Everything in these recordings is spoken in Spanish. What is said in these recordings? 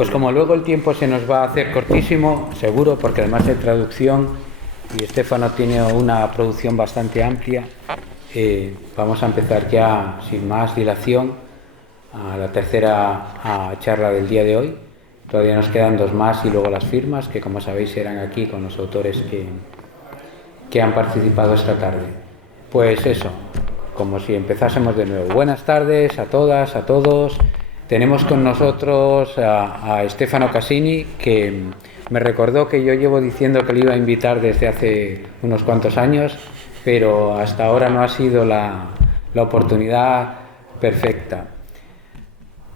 Pues como luego el tiempo se nos va a hacer cortísimo, seguro, porque además de traducción y Stefano tiene una producción bastante amplia, vamos a empezar ya sin más dilación a la tercera charla del día de hoy. Todavía nos quedan dos más y luego las firmas, que como sabéis serán aquí con los autores que han participado esta tarde. Pues eso, como si empezásemos de nuevo. Buenas tardes a todas, a todos. Tenemos con nosotros a Stefano Casini, que me recordó que yo llevo diciendo que le iba a invitar desde hace unos cuantos años, pero hasta ahora no ha sido la oportunidad perfecta.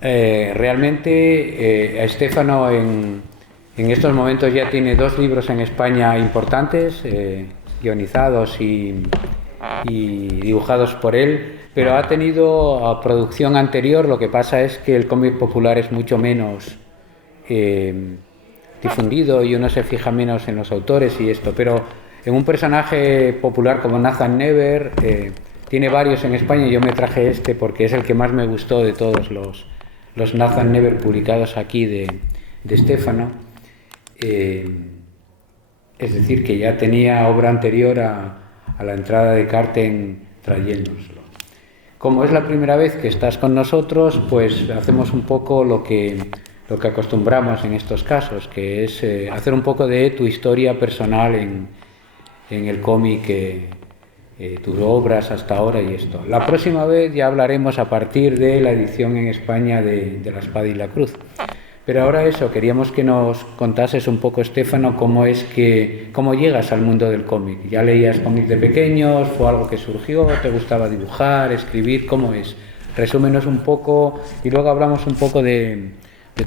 Realmente Stefano en estos momentos ya tiene 2 libros en España importantes, guionizados y dibujados por él, pero ha tenido producción anterior. Lo que pasa es que el cómic popular es mucho menos difundido y uno se fija menos en los autores y esto, pero en un personaje popular como Nathan Never, tiene varios en España. Yo me traje este porque es el que más me gustó de todos los Nathan Never publicados aquí de Stefano. Es decir, que ya tenía obra anterior a la entrada de Carten trayéndoslo. Como es la primera vez que estás con nosotros, pues hacemos un poco lo que acostumbramos en estos casos, que es hacer un poco de tu historia personal en el cómic, tus obras hasta ahora y esto. La próxima vez ya hablaremos a partir de la edición en España de La Espada y la Cruz. Pero ahora eso, queríamos que nos contases un poco, Stefano, cómo llegas al mundo del cómic. ¿Ya leías cómics de pequeños? ¿Fue algo que surgió? ¿Te gustaba dibujar, escribir? ¿Cómo es? Resúmenos un poco y luego hablamos un poco de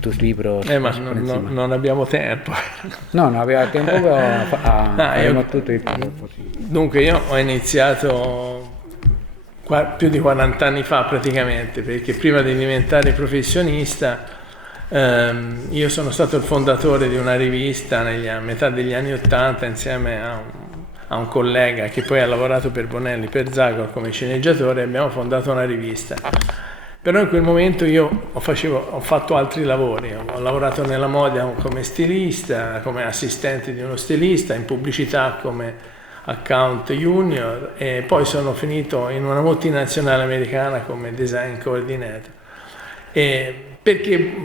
tus libros. Ma non abbiamo tempo. No, non aveva tempo, faremo tutto il tempo possibile. Dunque io ho iniziato più di 40 anni fa praticamente, perché prima di diventare professionista io sono stato il fondatore di una rivista a metà degli anni '80 insieme a un collega che poi ha lavorato per Bonelli, per Zagor come sceneggiatore. Abbiamo fondato una rivista. Però in quel momento io ho fatto altri lavori, ho lavorato nella moda come stilista, come assistente di uno stilista, in pubblicità come account junior, e poi sono finito in una multinazionale americana come design coordinator. Perché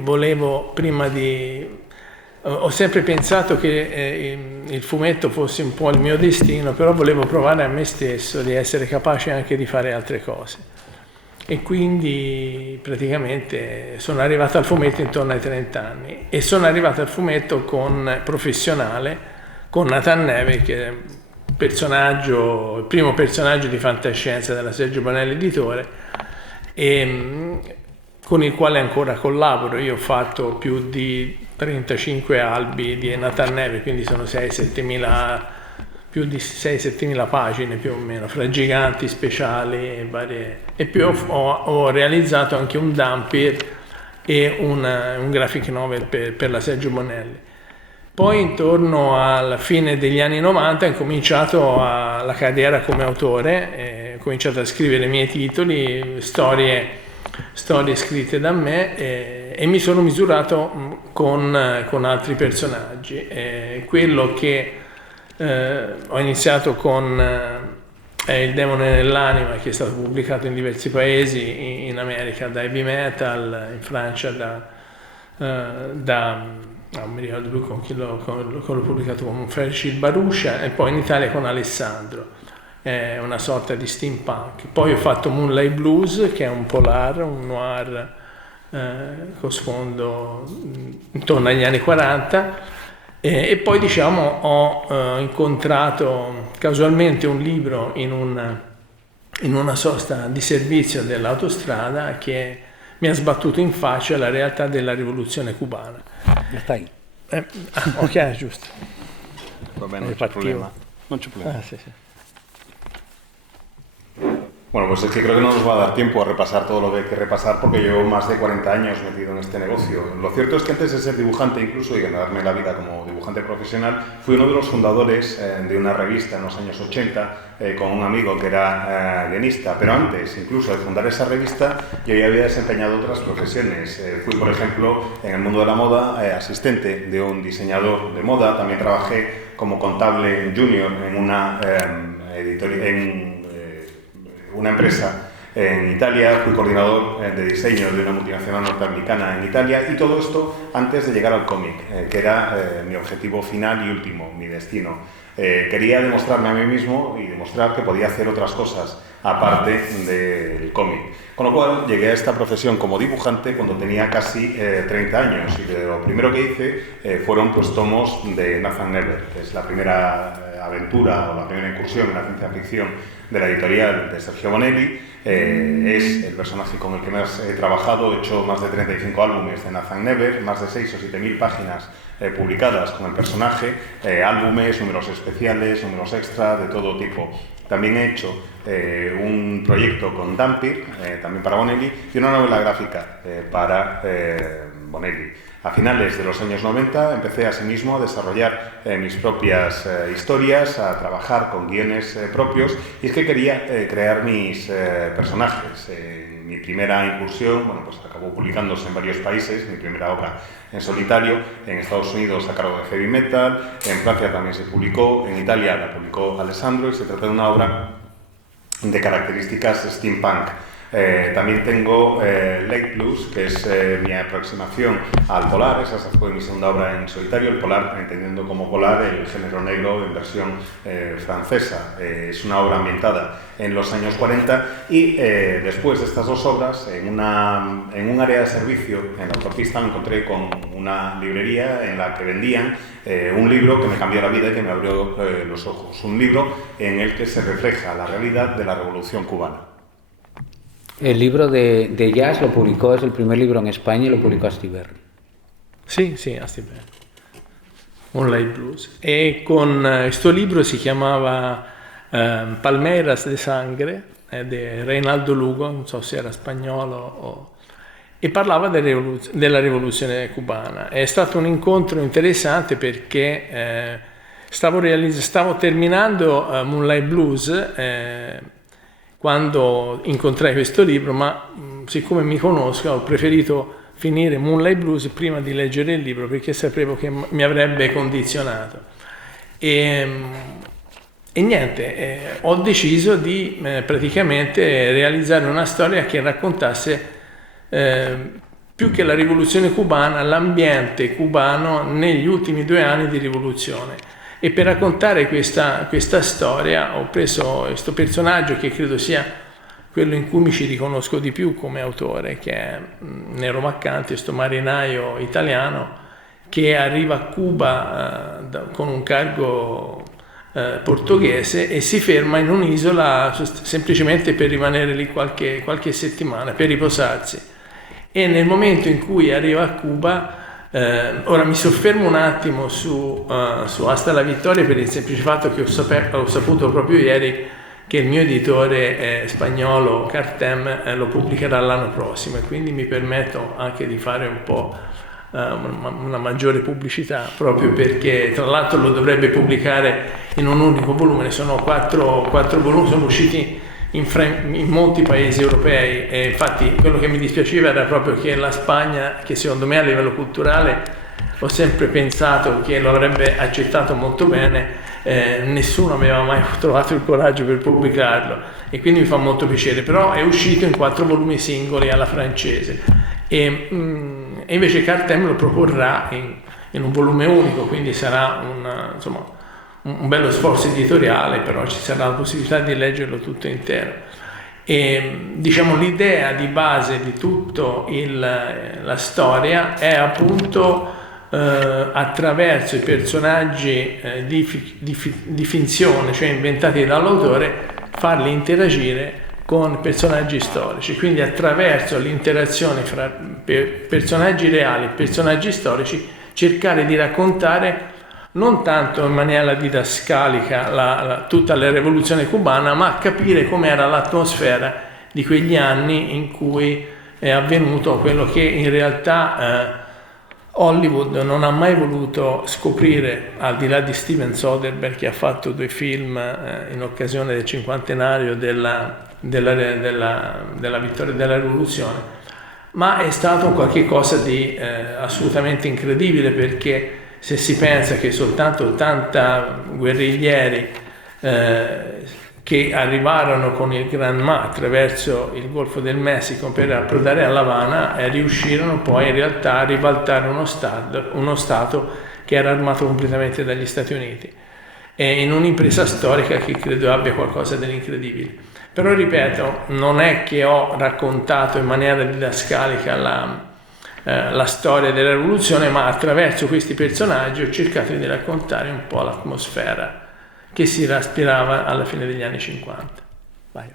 ho sempre pensato che il fumetto fosse un po' il mio destino, però volevo provare a me stesso di essere capace anche di fare altre cose. E quindi praticamente sono arrivato al fumetto intorno ai 30 anni e sono arrivato al fumetto professionale con Nathan Never, che è il primo personaggio di fantascienza della Sergio Bonelli editore, e con il quale ancora collaboro. Io ho fatto più di 35 albi di Nathan Never, quindi sono più di 6-7 mila pagine più o meno, fra giganti, speciali e varie. E più ho realizzato anche un Dampir e un graphic novel per la Sergio Bonelli. Poi intorno alla fine degli anni 90 ho incominciato la carriera come autore, ho cominciato a scrivere i miei titoli, storie scritte da me, e mi sono misurato con altri personaggi. Quello che ho iniziato con Il demone nell'anima, che è stato pubblicato in diversi paesi, in America da Heavy Metal, in Francia non mi ricordo più con chi l'ho pubblicato, con Ferci Baruscia, e poi in Italia con Alessandro, una sorta di steampunk. Poi ho fatto Moonlight Blues, che è un polar, un noir con sfondo intorno agli anni 40. E poi ho incontrato casualmente un libro in una sosta di servizio dell'autostrada che mi ha sbattuto in faccia la realtà della rivoluzione cubana. Stai. Ok, giusto. Va bene, non c'è problema. Non c'è problema. Sì. Bueno, pues es que creo que no nos va a dar tiempo a repasar todo lo que hay que repasar porque llevo más de 40 años metido en este negocio. Lo cierto es que antes de ser dibujante incluso y ganarme la vida como dibujante profesional, fui uno de los fundadores de una revista en los años 80 con un amigo que era guionista. Pero antes incluso de fundar esa revista yo ya había desempeñado otras profesiones. Fui, por ejemplo, en el mundo de la moda asistente de un diseñador de moda. También trabajé como contable junior en una una empresa en Italia, fui coordinador de diseño de una multinacional norteamericana en Italia, y todo esto antes de llegar al cómic, que era mi objetivo final y último, mi destino. Quería demostrarme a mí mismo y demostrar que podía hacer otras cosas aparte del cómic. Con lo cual llegué a esta profesión como dibujante cuando tenía casi 30 años, y lo primero que hice fueron pues tomos de Nathan Never, que es la primera aventura o la primera incursión en la ciencia ficción de la editorial de Sergio Bonelli. Es el personaje con el que más he trabajado. He hecho más de 35 álbumes de Nathan Never, más de 6 o 7 mil páginas publicadas con el personaje, álbumes, números especiales, números extra, de todo tipo. También he hecho un proyecto con Dampir, también para Bonelli, y una novela gráfica para Bonelli. A finales de los años 90 empecé asimismo a desarrollar mis propias historias, a trabajar con guiones propios, y es que quería crear mis personajes. Mi primera incursión, bueno, pues acabó publicándose en varios países, mi primera obra en solitario, en Estados Unidos a cargo de Heavy Metal, en Francia también se publicó, en Italia la publicó Alessandro, y se trata de una obra de características steampunk. También tengo Lake Blues, que es mi aproximación al polar. Esa fue mi segunda obra en solitario, el polar, entendiendo como polar el género negro en versión francesa. Es una obra ambientada en los años 40, y después de estas dos obras, en un área de servicio en la autopista, me encontré con una librería en la que vendían un libro que me cambió la vida y que me abrió los ojos. Un libro en el que se refleja la realidad de la Revolución Cubana. El libro de jazz lo publicó, es el primer libro en España, y lo publicó Astiberri. Sì, Astiberri. Moonlight Blues. E con questo libro si chiamava Palmeras de Sangre, di Reinaldo Lugo, non so se era spagnolo, e parlava della rivoluzione cubana. È stato un incontro interessante perché stavo terminando Moonlight Blues quando incontrai questo libro, ma siccome mi conosco ho preferito finire Moonlight Blues prima di leggere il libro, perché sapevo che mi avrebbe condizionato. E niente, ho deciso di praticamente realizzare una storia che raccontasse più che la rivoluzione cubana, l'ambiente cubano negli ultimi 2 anni di rivoluzione. E per raccontare questa storia ho preso questo personaggio che credo sia quello in cui mi ci riconosco di più come autore, che è Nero Maccante, questo marinaio italiano che arriva a Cuba con un cargo portoghese e si ferma in un'isola semplicemente per rimanere lì qualche settimana, per riposarsi. E nel momento in cui arriva a Cuba, ora mi soffermo un attimo su Hasta la Vittoria, per il semplice fatto che ho saputo proprio ieri che il mio editore spagnolo Cartem lo pubblicherà l'anno prossimo, e quindi mi permetto anche di fare un po' una maggiore pubblicità, proprio perché tra l'altro lo dovrebbe pubblicare in un unico volume. Sono 4 volumi, sono usciti in molti paesi europei, e infatti quello che mi dispiaceva era proprio che la Spagna, che secondo me a livello culturale ho sempre pensato che lo avrebbe accettato molto bene, nessuno aveva mai trovato il coraggio per pubblicarlo, e quindi mi fa molto piacere. Però è uscito in 4 volumi singoli alla francese, e invece Cartem lo proporrà in un volume unico, quindi sarà un bello sforzo editoriale, però ci sarà la possibilità di leggerlo tutto intero. E diciamo l'idea di base di tutto la storia è appunto attraverso i personaggi di finzione, cioè inventati dall'autore, farli interagire con personaggi storici. Quindi attraverso l'interazione fra personaggi reali e personaggi storici cercare di raccontare non tanto in maniera didascalica tutta la rivoluzione cubana, ma capire com'era l'atmosfera di quegli anni in cui è avvenuto quello che in realtà Hollywood non ha mai voluto scoprire, al di là di Steven Soderbergh, che ha fatto 2 film in occasione del cinquantenario della vittoria della rivoluzione, ma è stato qualche cosa di assolutamente incredibile, perché se si pensa che soltanto 80 guerriglieri che arrivarono con il Granma attraverso il Golfo del Messico per approdare a La Habana riuscirono poi in realtà a ribaltare uno Stato che era armato completamente dagli Stati Uniti, e in un'impresa storica che credo abbia qualcosa dell'incredibile. Però ripeto, non è che ho raccontato in maniera didascalica la storia della rivoluzione, ma attraverso questi personaggi ho cercato di raccontare un po' l'atmosfera che si respirava alla fine degli anni 50. Vai.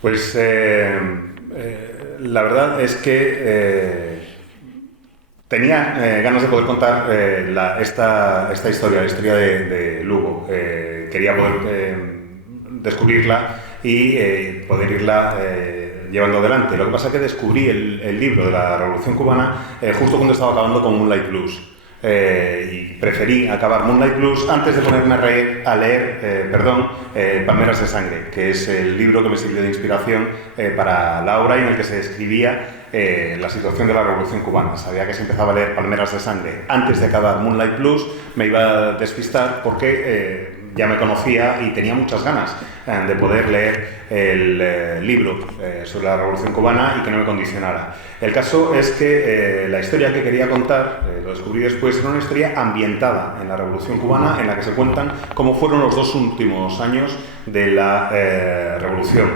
Pues la verdad es que tenía ganas de poder contar esta historia, la historia de Lugo. Quería poder descubrirla y poder irla llevando adelante. Lo que pasa es que descubrí el libro de la Revolución Cubana justo cuando estaba acabando con Moonlight Blues. Y preferí acabar Moonlight Blues antes de ponerme a leer Palmeras de Sangre, que es el libro que me sirvió de inspiración para la obra y en el que se describía la situación de la Revolución Cubana. Sabía que si empezaba a leer Palmeras de Sangre antes de acabar Moonlight Blues me iba a despistar, porque ya me conocía y tenía muchas ganas de poder leer el libro sobre la Revolución Cubana y que no me condicionara. El caso es que la historia que quería contar, lo descubrí después, era una historia ambientada en la Revolución Cubana, en la que se cuentan cómo fueron los 2 últimos años de la Revolución,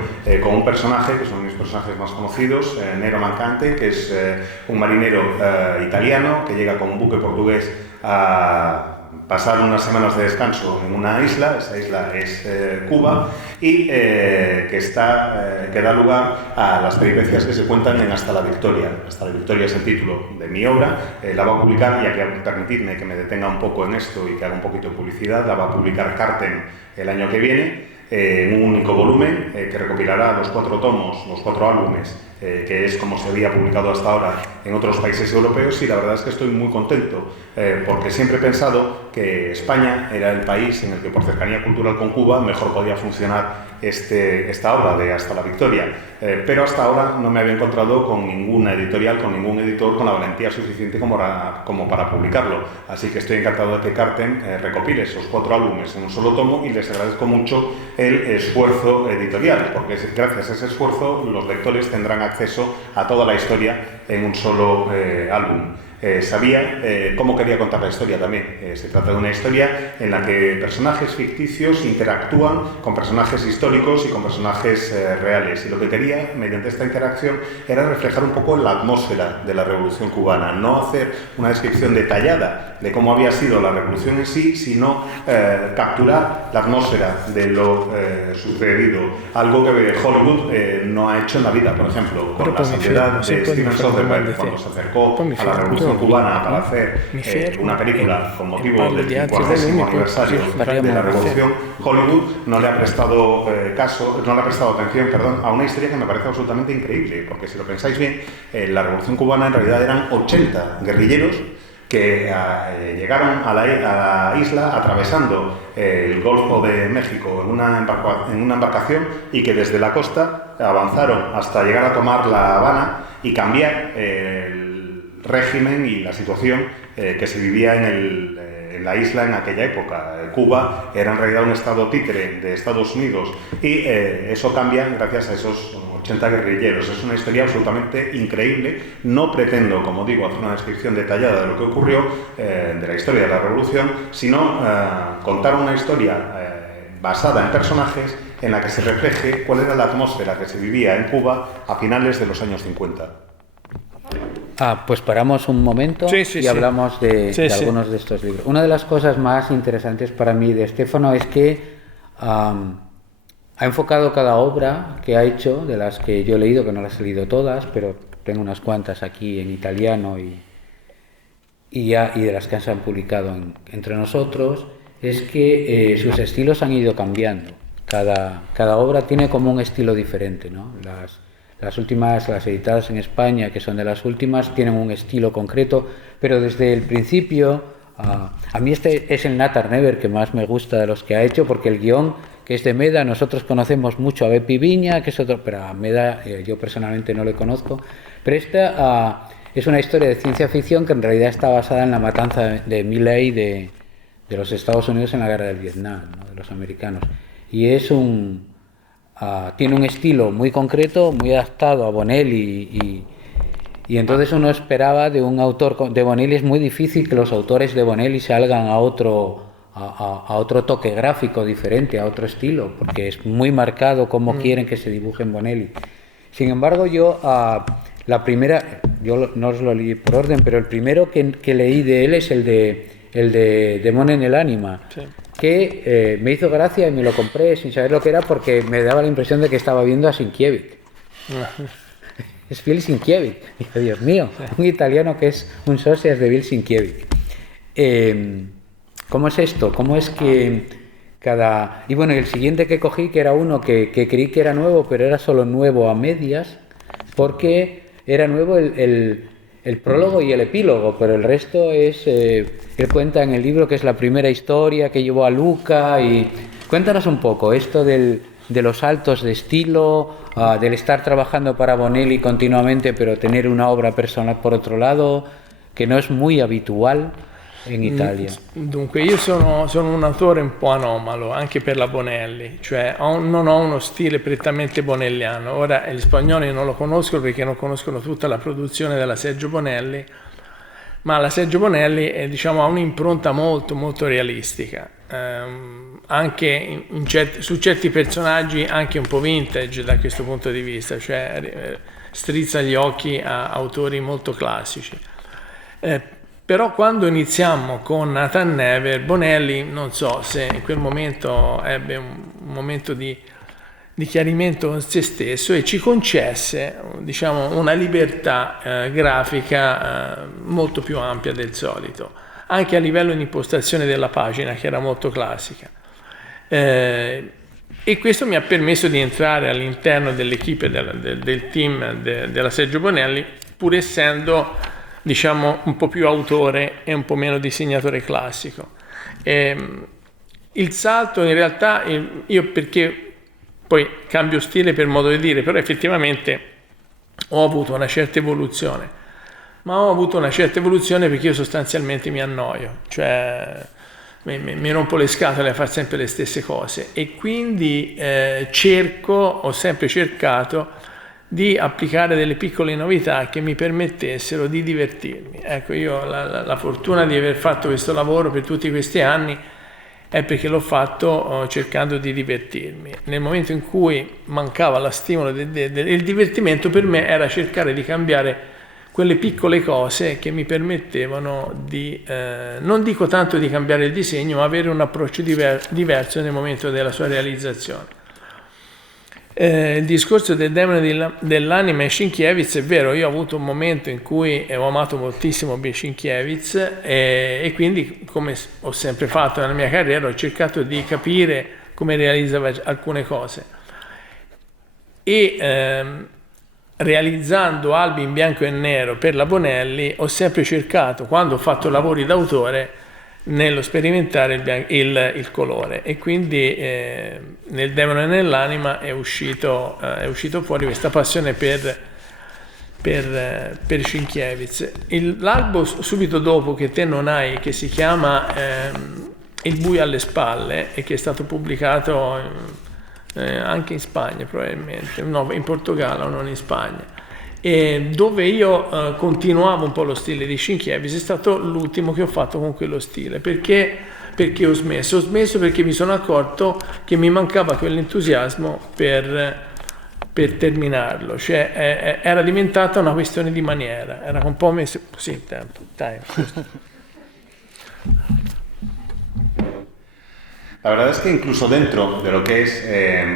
con un personaje, que es uno de mis personajes más conocidos, Nero Mancante, que es un marinero italiano que llega con un buque portugués a pasar unas semanas de descanso en una isla. Esa isla es Cuba, y que da lugar a las peripecias que se cuentan en Hasta la Victoria. Hasta la Victoria es el título de mi obra. La va a publicar, y aquí permitidme que me detenga un poco en esto y que haga un poquito de publicidad, la va a publicar Carten el año que viene, en un único volumen que recopilará los 4 tomos, los 4 álbumes, que es como se había publicado hasta ahora en otros países europeos. Y la verdad es que estoy muy contento, porque siempre he pensado que España era el país en el que, por cercanía cultural con Cuba, mejor podía funcionar esta obra de Hasta la Victoria, pero hasta ahora no me había encontrado con ninguna editorial, con ningún editor con la valentía suficiente como para publicarlo. Así que estoy encantado de que Carten recopile esos 4 álbumes en un solo tomo, y les agradezco mucho el esfuerzo editorial, porque gracias a ese esfuerzo los lectores tendrán acceso a toda la historia en un solo álbum. Sabía cómo quería contar la historia también. Se trata de una historia en la que personajes ficticios interactúan con personajes históricos y con personajes reales. Y lo que quería, mediante esta interacción, era reflejar un poco la atmósfera de la Revolución Cubana. No hacer una descripción detallada de cómo había sido la revolución en sí, sino capturar la atmósfera de lo sucedido. Algo que Hollywood no ha hecho en la vida, por ejemplo, con la sociedad de Steven Soderbergh, cuando se acercó a la Revolución Cubana para hacer una película con motivo del 50º aniversario de la Revolución. Hollywood no le ha prestado atención a una historia que me parece absolutamente increíble, porque si lo pensáis bien, la Revolución Cubana en realidad eran 80 guerrilleros que llegaron a la isla atravesando el Golfo de México en una embarcación, y que desde la costa avanzaron hasta llegar a tomar La Habana y cambiar el régimen y la situación que se vivía en la isla en aquella época. Cuba era en realidad un estado títere de Estados Unidos, y eso cambia gracias a esos 80 guerrilleros. Es una historia absolutamente increíble. No pretendo, como digo, hacer una descripción detallada de lo que ocurrió, de la historia de la Revolución, sino contar una historia basada en personajes, en la que se refleje cuál era la atmósfera que se vivía en Cuba a finales de los años 50. Pues paramos un momento y hablamos de algunos de estos libros. Una de las cosas más interesantes para mí de Stefano es que ha enfocado cada obra que ha hecho, de las que yo he leído, que no las he leído todas, pero tengo unas cuantas aquí en italiano y de las que se han publicado entre nosotros, es que sus estilos han ido cambiando. Cada obra tiene como un estilo diferente, ¿no? Las últimas, las editadas en España, que son de las últimas, tienen un estilo concreto, pero desde el principio, a mí este es el Nathan Never que más me gusta de los que ha hecho, porque el guión, que es de Meda, nosotros conocemos mucho a Bepi Viña, que es otro, pero a Meda yo personalmente no le conozco, pero esta es una historia de ciencia ficción que en realidad está basada en la matanza de My Lai de los Estados Unidos en la guerra del Vietnam, ¿no? De los americanos, y es tiene un estilo muy concreto, muy adaptado a Bonelli y entonces uno esperaba de un autor de Bonelli. Es muy difícil que los autores de Bonelli salgan a otro toque gráfico diferente, a otro estilo, porque es muy marcado cómo quieren que se dibuje en Bonelli. Sin embargo, yo la primera, yo no os lo leí por orden, pero el primero que leí de él es el de Demone en el Ánima. Sí. Que me hizo gracia y me lo compré sin saber lo que era, porque me daba la impresión de que estaba viendo a Sienkiewicz. Es Bill Sienkiewicz. Dije, Dios mío, un italiano que es un socias de Bill Sienkiewicz. ¿Cómo es esto? ¿Cómo es que Y bueno, el siguiente que cogí, que era uno que creí que era nuevo, pero era solo nuevo a medias, porque era nuevo el prólogo y el epílogo, pero el resto es... él cuenta en el libro que es la primera historia que llevó a Luca. Y cuéntanos un poco esto de los saltos de estilo, del estar trabajando para Bonelli continuamente, pero tener una obra personal por otro lado, que no es muy habitual in Italia. Dunque, io sono un autore un po' anomalo, anche per la Bonelli, cioè non ho uno stile prettamente bonelliano. Ora, gli spagnoli non lo conoscono perché non conoscono tutta la produzione della Sergio Bonelli, ma la Sergio Bonelli ha un'impronta molto molto realistica, anche su certi personaggi anche un po' vintage da questo punto di vista, cioè strizza gli occhi a autori molto classici. Però quando iniziammo con Nathan Never, Bonelli, non so se in quel momento ebbe un momento di chiarimento con se stesso e ci concesse, una libertà grafica molto più ampia del solito, anche a livello di impostazione della pagina, che era molto classica. E questo mi ha permesso di entrare all'interno dell'equipe del team della Sergio Bonelli, pur essendo un po' più autore e un po' meno disegnatore classico. Il salto in realtà, io perché poi cambio stile per modo di dire, però effettivamente ho avuto una certa evoluzione, ma ho avuto una certa evoluzione perché io sostanzialmente mi annoio, cioè mi rompo le scatole a fare sempre le stesse cose, e quindi ho sempre cercato di applicare delle piccole novità che mi permettessero di divertirmi. Ecco, io la fortuna di aver fatto questo lavoro per tutti questi anni è perché l'ho fatto cercando di divertirmi. Nel momento in cui mancava lo stimolo del divertimento, per me era cercare di cambiare quelle piccole cose che mi permettevano di, non dico tanto di cambiare il disegno, ma avere un approccio diverso nel momento della sua realizzazione. Il discorso del demone dell'anima e Sienkiewicz è vero, io ho avuto un momento in cui ho amato moltissimo Sienkiewicz e quindi, come ho sempre fatto nella mia carriera, ho cercato di capire come realizzava alcune cose e realizzando albi in bianco e nero per la Bonelli ho sempre cercato, quando ho fatto lavori d'autore, nello sperimentare il colore, e quindi nel demone nell'anima è uscito fuori questa passione per Sienkiewicz. L'albo subito dopo, che te non hai, che si chiama Il buio alle spalle e che è stato pubblicato anche in Spagna probabilmente, no, in Portogallo, non in Spagna, e dove io continuavo un po' lo stile di Sienkiewicz, è stato l'ultimo che ho fatto con quello stile. Perché ho smesso perché mi sono accorto che mi mancava quell'entusiasmo per terminarlo, cioè era diventata una questione di maniera, era un po' messo così, tempo, dai. La verdad es que incluso dentro de lo que es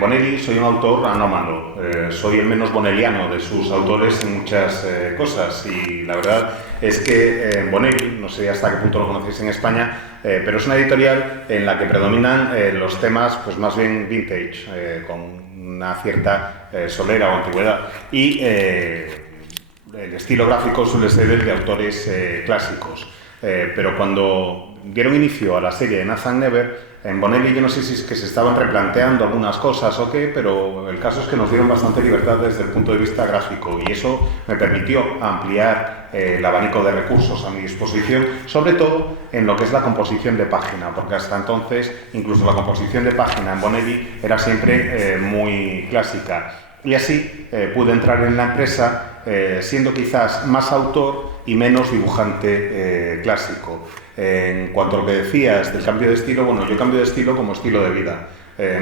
Bonelli soy un autor anómalo. Soy el menos bonelliano de sus autores en muchas cosas y la verdad es que Bonelli, no sé hasta qué punto lo conocéis en España, pero es una editorial en la que predominan los temas pues más bien vintage, con una cierta solera o antigüedad y el estilo gráfico suele ser el de autores clásicos. Pero cuando dieron inicio a la serie de Nathan Never, en Bonelli yo no sé si es que se estaban replanteando algunas cosas o qué, pero el caso es que nos dieron bastante libertad desde el punto de vista gráfico y eso me permitió ampliar el abanico de recursos a mi disposición, sobre todo en lo que es la composición de página, porque hasta entonces incluso la composición de página en Bonelli era siempre muy clásica. Y así pude entrar en la empresa siendo quizás más autor y menos dibujante clásico. En cuanto a lo que decías del cambio de estilo, bueno, yo cambio de estilo como estilo de vida.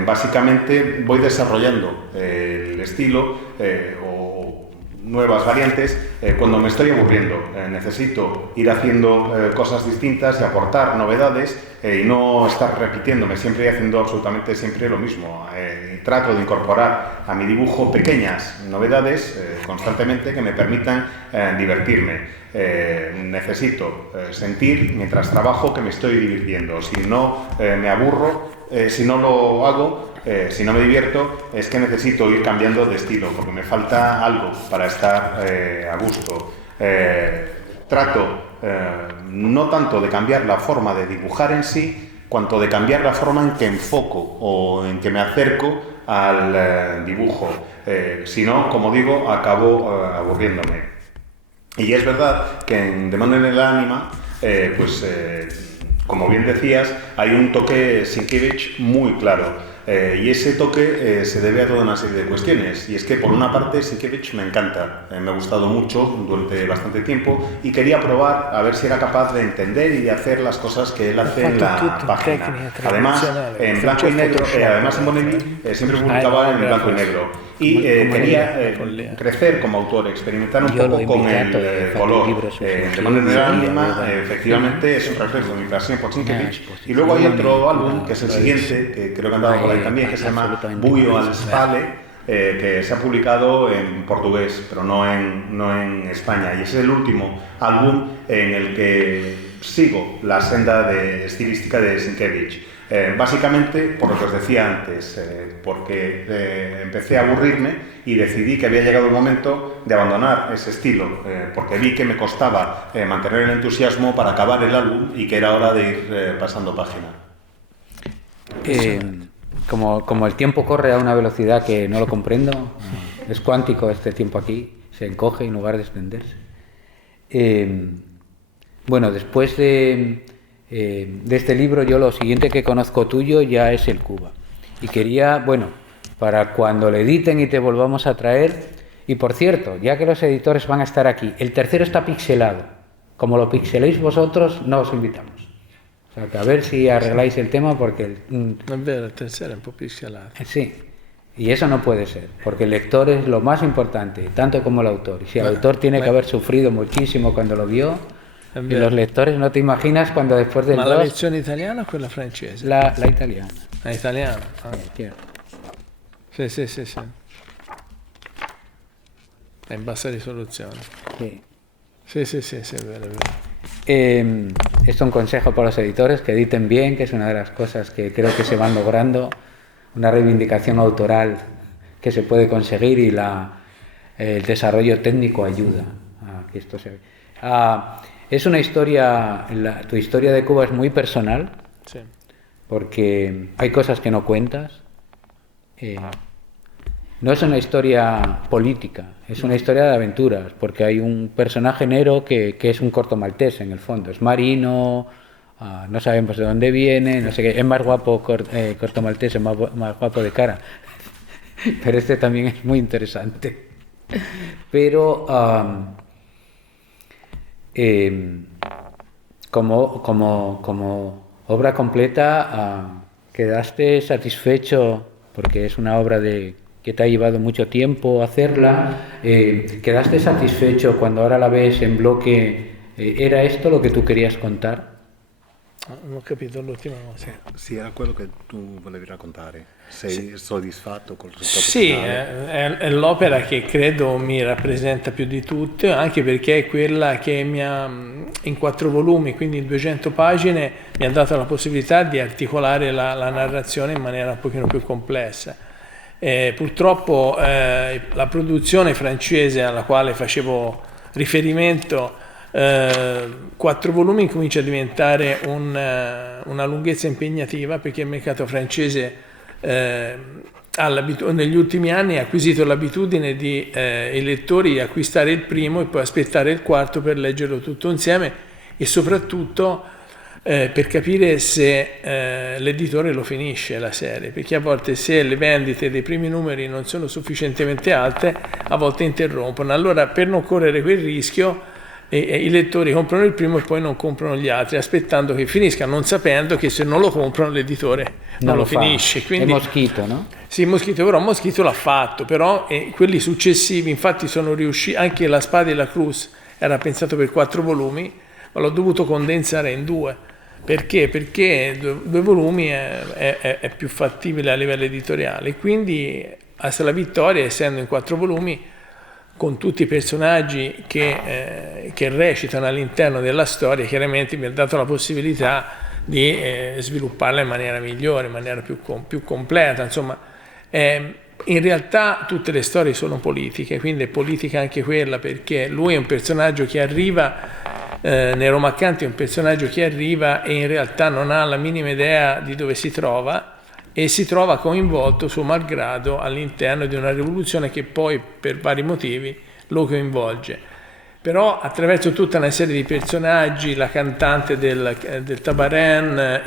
Básicamente voy desarrollando el estilo o nuevas variantes cuando me estoy aburriendo. Necesito ir haciendo cosas distintas y aportar novedades y no estar repitiéndome siempre y haciendo absolutamente siempre lo mismo. Trato de incorporar a mi dibujo pequeñas novedades constantemente que me permitan divertirme. Necesito sentir mientras trabajo que me estoy divirtiendo. Si no me aburro, si no lo hago, si no me divierto, es que necesito ir cambiando de estilo porque me falta algo para estar a gusto. Trato no tanto de cambiar la forma de dibujar en sí, cuanto de cambiar la forma en que enfoco o en que me acerco al dibujo. Si no, como digo, acabo aburriéndome. Y es verdad que en Demonio en el Ánima, como bien decías, hay un toque Sienkiewicz muy claro. Y ese toque se debe a toda una serie de cuestiones. Y es que, por una parte, Sienkiewicz me encanta. Me ha gustado mucho durante bastante tiempo y quería probar a ver si era capaz de entender y de hacer las cosas que él hace en la página. Además, en blanco y negro, además en Bonelli siempre publicaba en blanco y negro. Y quería crecer como autor, experimentar un poco con el color. Demonio en el Ánima, efectivamente, es un reflejo de mi pasión por Sienkiewicz. Y luego hay otro álbum, que es el siguiente, que creo que andaba por ahí también, que se llama Buio al Spale, que se ha publicado en portugués, pero no en España. Y ese es el último álbum en el que sigo la senda estilística de Sienkiewicz. Básicamente, por lo que os decía antes, porque empecé a aburrirme y decidí que había llegado el momento de abandonar ese estilo, porque vi que me costaba mantener el entusiasmo para acabar el álbum y que era hora de ir pasando página. Como el tiempo corre a una velocidad que no lo comprendo, es cuántico este tiempo aquí, se encoge en lugar de extenderse. Bueno, después de este libro, yo lo siguiente que conozco tuyo ya es el Cuba. Y quería, bueno, para cuando lo editen y te volvamos a traer, y por cierto, ya que los editores van a estar aquí, el tercero está pixelado. Como lo pixeléis vosotros, no os invitamos. O sea, que a ver si arregláis el tema porque... No es verdad, el tercero es un poco pixelado. Sí, y eso no puede ser, porque el lector es lo más importante, tanto como el autor. Y si el autor tiene que haber sufrido muchísimo cuando lo vio... Y los lectores no te imaginas cuando después del... Ma la versione italiana o quella francese? La italiana. La italiana? Ah. Sì. È in bassa risoluzione. Sí. Sí, es vero. Esto es un consejo para los editores, que editen bien, que es una de las cosas que creo que se van logrando, una reivindicación autoral que se puede conseguir y el desarrollo técnico ayuda a que esto se... Es una historia, tu historia de Cuba es muy personal, sí, porque hay cosas que no cuentas. No es una historia política, es una historia de aventuras, porque hay un personaje negro que es un corto maltés en el fondo, es marino, no sabemos de dónde viene, no sé qué, es más guapo corto maltés, es más guapo de cara, pero este también es muy interesante. Pero como obra completa quedaste satisfecho, porque es una obra que te ha llevado mucho tiempo hacerla, quedaste satisfecho cuando ahora la ves en bloque, ¿era esto lo que tú querías contar? Non ho capito l'ultima cosa. Sì, era quello che tu volevi raccontare. Sei soddisfatto col risultato Sì, finale? è l'opera che credo mi rappresenta più di tutte, anche perché è quella che in 4 volumi, quindi in 200 pagine, mi ha dato la possibilità di articolare la narrazione in maniera un pochino più complessa. Purtroppo la produzione francese alla quale facevo riferimento, 4 volumi, comincia a diventare una lunghezza impegnativa, perché il mercato francese negli ultimi anni ha acquisito l'abitudine di i lettori acquistare il primo e poi aspettare il quarto per leggerlo tutto insieme, e soprattutto per capire se l'editore lo finisce la serie, perché a volte, se le vendite dei primi numeri non sono sufficientemente alte, a volte interrompono. Allora, per non correre quel rischio, i lettori comprano il primo e poi non comprano gli altri, aspettando che finisca, non sapendo che se non lo comprano l'editore non lo finisce. Quindi, è Moschito, no? Sì, Moschito, però Moschito l'ha fatto, però quelli successivi infatti sono riusciti, anche La Spada e la Cruz era pensato per 4 volumi, ma l'ho dovuto condensare in 2. Perché? Perché 2 volumi è più fattibile a livello editoriale, quindi la vittoria, essendo in 4 volumi, con tutti i personaggi che recitano all'interno della storia, chiaramente mi ha dato la possibilità di svilupparla in maniera migliore, in maniera più completa. Insomma, in realtà tutte le storie sono politiche, quindi è politica anche quella, perché lui è un personaggio che arriva, Nero Maccanti è un personaggio che arriva e in realtà non ha la minima idea di dove si trova, e si trova coinvolto suo malgrado all'interno di una rivoluzione che poi per vari motivi lo coinvolge. Però attraverso tutta una serie di personaggi, la cantante del Tabarin,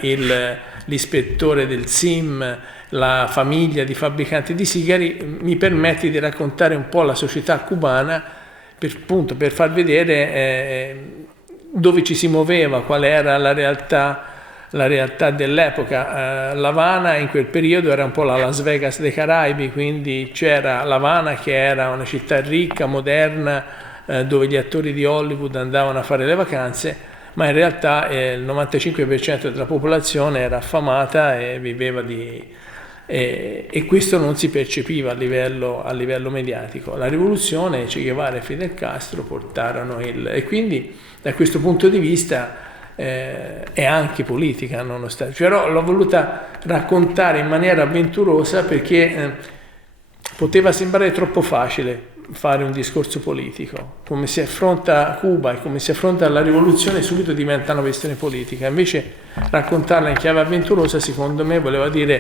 l'ispettore del SIM, la famiglia di fabbricanti di sigari, mi permette di raccontare un po' la società cubana, per far vedere dove ci si muoveva, qual era la realtà dell'epoca. L'Havana in quel periodo era un po' la Las Vegas dei Caraibi, quindi c'era l'Havana, che era una città ricca, moderna, dove gli attori di Hollywood andavano a fare le vacanze, ma in realtà il 95% della popolazione era affamata e viveva e questo non si percepiva a livello mediatico. La rivoluzione, Che Guevara e Fidel Castro portarono e quindi da questo punto di vista è anche politica, nonostante. Però l'ho voluta raccontare in maniera avventurosa, perché poteva sembrare troppo facile fare un discorso politico. Come si affronta Cuba e come si affronta la rivoluzione subito diventa una questione politica. Invece raccontarla in chiave avventurosa, secondo me, voleva dire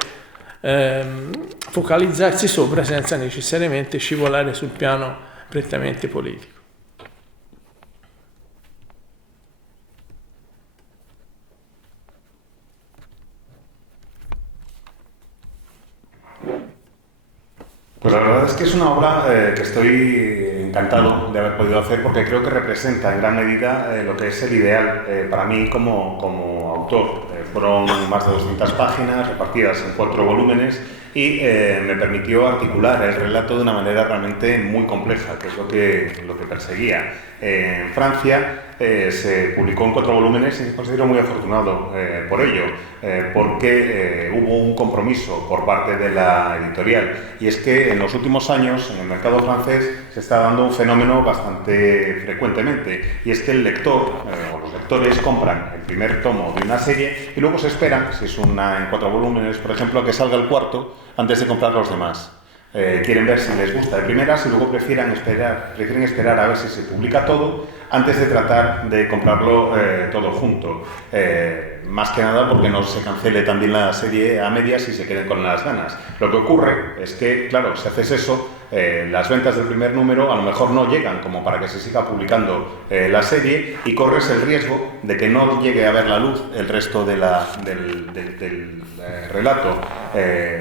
focalizzarsi sopra senza necessariamente scivolare sul piano prettamente politico. Pues la verdad es que es una obra que estoy encantado de haber podido hacer, porque creo que representa en gran medida lo que es el ideal para mí como autor. Fueron más de 200 páginas repartidas en 4 volúmenes y me permitió articular el relato de una manera realmente muy compleja, que es lo que perseguía. En Francia se publicó en 4 volúmenes y me considero muy afortunado por ello, porque hubo un compromiso por parte de la editorial, y es que en los últimos años en el mercado francés se está dando un fenómeno bastante frecuentemente, y es que el lector o los lectores compran el primer tomo de una serie y luego se esperan, si es una en 4 volúmenes, por ejemplo, a que salga el cuarto antes de comprar los demás. Quieren ver si les gusta de primeras y luego prefieren esperar a ver si se publica todo antes de tratar de comprarlo todo junto. Más que nada porque no se cancele también la serie a medias y se queden con las ganas. Lo que ocurre es que, claro, si haces eso, las ventas del primer número a lo mejor no llegan como para que se siga publicando la serie, y corres el riesgo de que no llegue a ver la luz el resto del relato.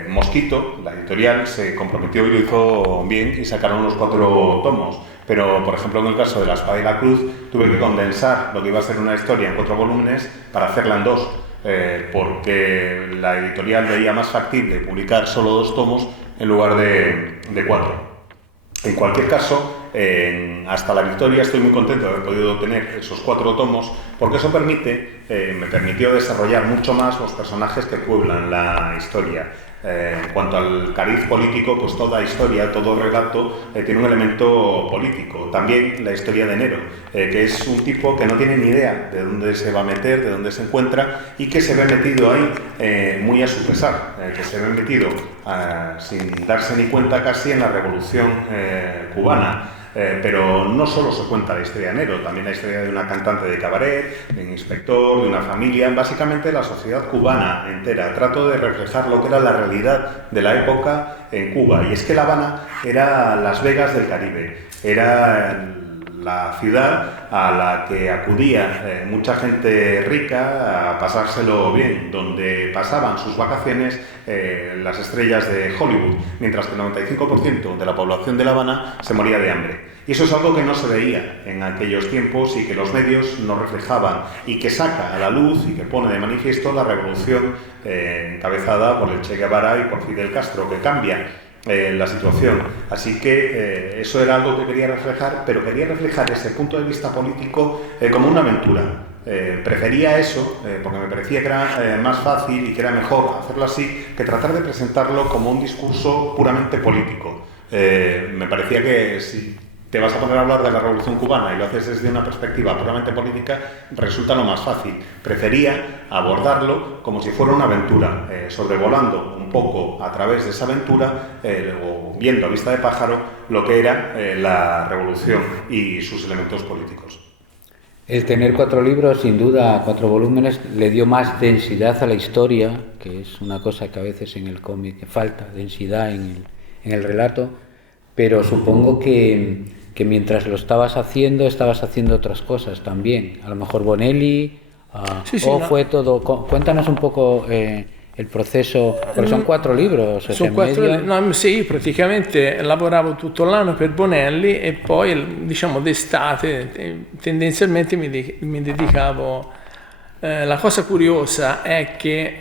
Moschito, la editorial, se comprometió y lo hizo bien y sacaron los 4 tomos. Pero, por ejemplo, en el caso de La Espada y la Cruz, tuve que condensar lo que iba a ser una historia en 4 volúmenes para hacerla en 2, porque la editorial veía más factible publicar solo 2 tomos en lugar de 4. En cualquier caso, hasta la victoria estoy muy contento de haber podido tener esos 4 tomos, porque eso me permitió desarrollar mucho más los personajes que pueblan la historia. En cuanto al cariz político, pues toda historia, todo relato tiene un elemento político. También la historia de Nero, que es un tipo que no tiene ni idea de dónde se va a meter, de dónde se encuentra, y que se ve metido ahí muy a su pesar, que se ve metido sin darse ni cuenta casi en la Revolución cubana. Pero no solo se cuenta la historia de Nero, también la historia de una cantante de cabaret, de un inspector, de una familia, básicamente la sociedad cubana entera. Trato de reflejar lo que era la realidad de la época en Cuba. Y es que La Habana era Las Vegas del Caribe, era la ciudad a la que acudía mucha gente rica a pasárselo bien, donde pasaban sus vacaciones las estrellas de Hollywood, mientras que el 95% de la población de La Habana se moría de hambre. Y eso es algo que no se veía en aquellos tiempos y que los medios no reflejaban, y que saca a la luz y que pone de manifiesto la revolución encabezada por el Che Guevara y por Fidel Castro, que cambia la situación. Así que eso era algo que quería reflejar, pero quería reflejar ese punto de vista político como una aventura. Prefería eso porque me parecía que era más fácil y que era mejor hacerlo así que tratar de presentarlo como un discurso puramente político. Me parecía que si te vas a poner a hablar de la Revolución Cubana y lo haces desde una perspectiva puramente política, resulta lo más fácil. Prefería abordarlo como si fuera una aventura, sobrevolando un poco a través de esa aventura o viendo a vista de pájaro lo que era la revolución y sus elementos políticos. El tener 4 libros, sin duda, 4 volúmenes, le dio más densidad a la historia, que es una cosa que a veces en el cómic falta, densidad en el relato, pero supongo que mientras lo estabas haciendo otras cosas también. A lo mejor Bonelli, fue todo... Cuéntanos un poco il processo, perché sono 4 libri. Sono 4, no, sì, praticamente lavoravo tutto l'anno per Bonelli e poi, diciamo, d'estate tendenzialmente mi dedicavo. La cosa curiosa è che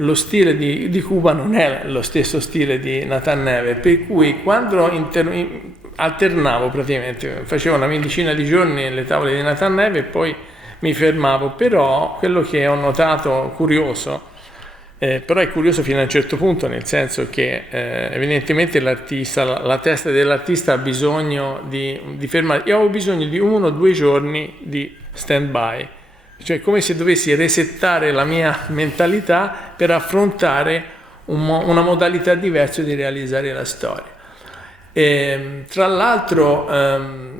lo stile di Cuba non è lo stesso stile di Nathan Neve, per cui quando alternavo praticamente, facevo una quindicina di giorni nelle tavole di Nathan Neve e poi mi fermavo, però quello che ho notato curioso, però è curioso fino a un certo punto, nel senso che evidentemente l'artista, la testa dell'artista ha bisogno di fermare. Io avevo bisogno di 1 o 2 giorni di stand-by, cioè come se dovessi resettare la mia mentalità per affrontare una modalità diversa di realizzare la storia. Tra l'altro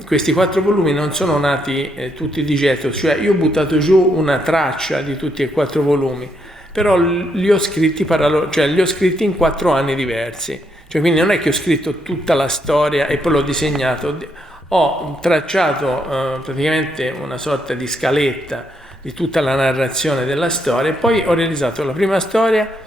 questi 4 volumi non sono nati tutti di getto, cioè io ho buttato giù una traccia di tutti e 4 volumi, però li ho scritti in 4 anni diversi, cioè quindi non è che ho scritto tutta la storia e poi l'ho disegnato, ho tracciato praticamente una sorta di scaletta di tutta la narrazione della storia e poi ho realizzato la prima storia,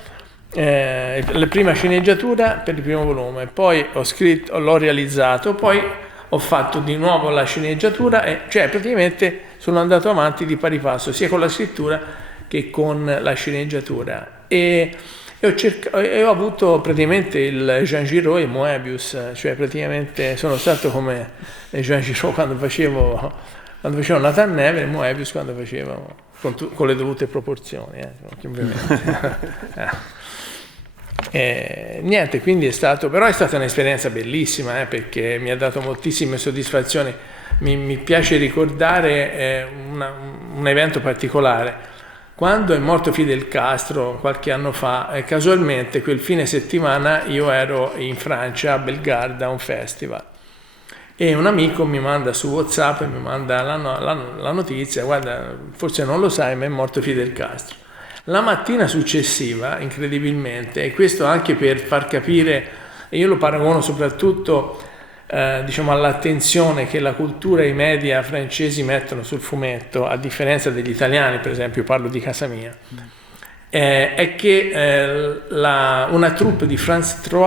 la prima sceneggiatura per il primo volume, poi l'ho realizzato, poi ho fatto di nuovo la sceneggiatura e cioè praticamente sono andato avanti di pari passo sia con la scrittura che con la sceneggiatura e ho avuto praticamente il Jean Giraud e Moebius, cioè praticamente sono stato come Jean Giraud quando facevo Nathan Neve e Moebius quando facevo con le dovute proporzioni, ovviamente. Niente, quindi però è stata un'esperienza bellissima perché mi ha dato moltissime soddisfazioni. Mi piace ricordare un evento particolare. Quando è morto Fidel Castro qualche anno fa, casualmente quel fine settimana io ero in Francia a Belgarda a un festival e un amico mi manda su WhatsApp e mi manda la notizia: guarda, forse non lo sai ma è morto Fidel Castro. La mattina successiva, incredibilmente, e questo anche per far capire, e io lo paragono soprattutto diciamo all'attenzione che la cultura e i media francesi mettono sul fumetto, a differenza degli italiani, per esempio, parlo di casa mia, è che una troupe di France 3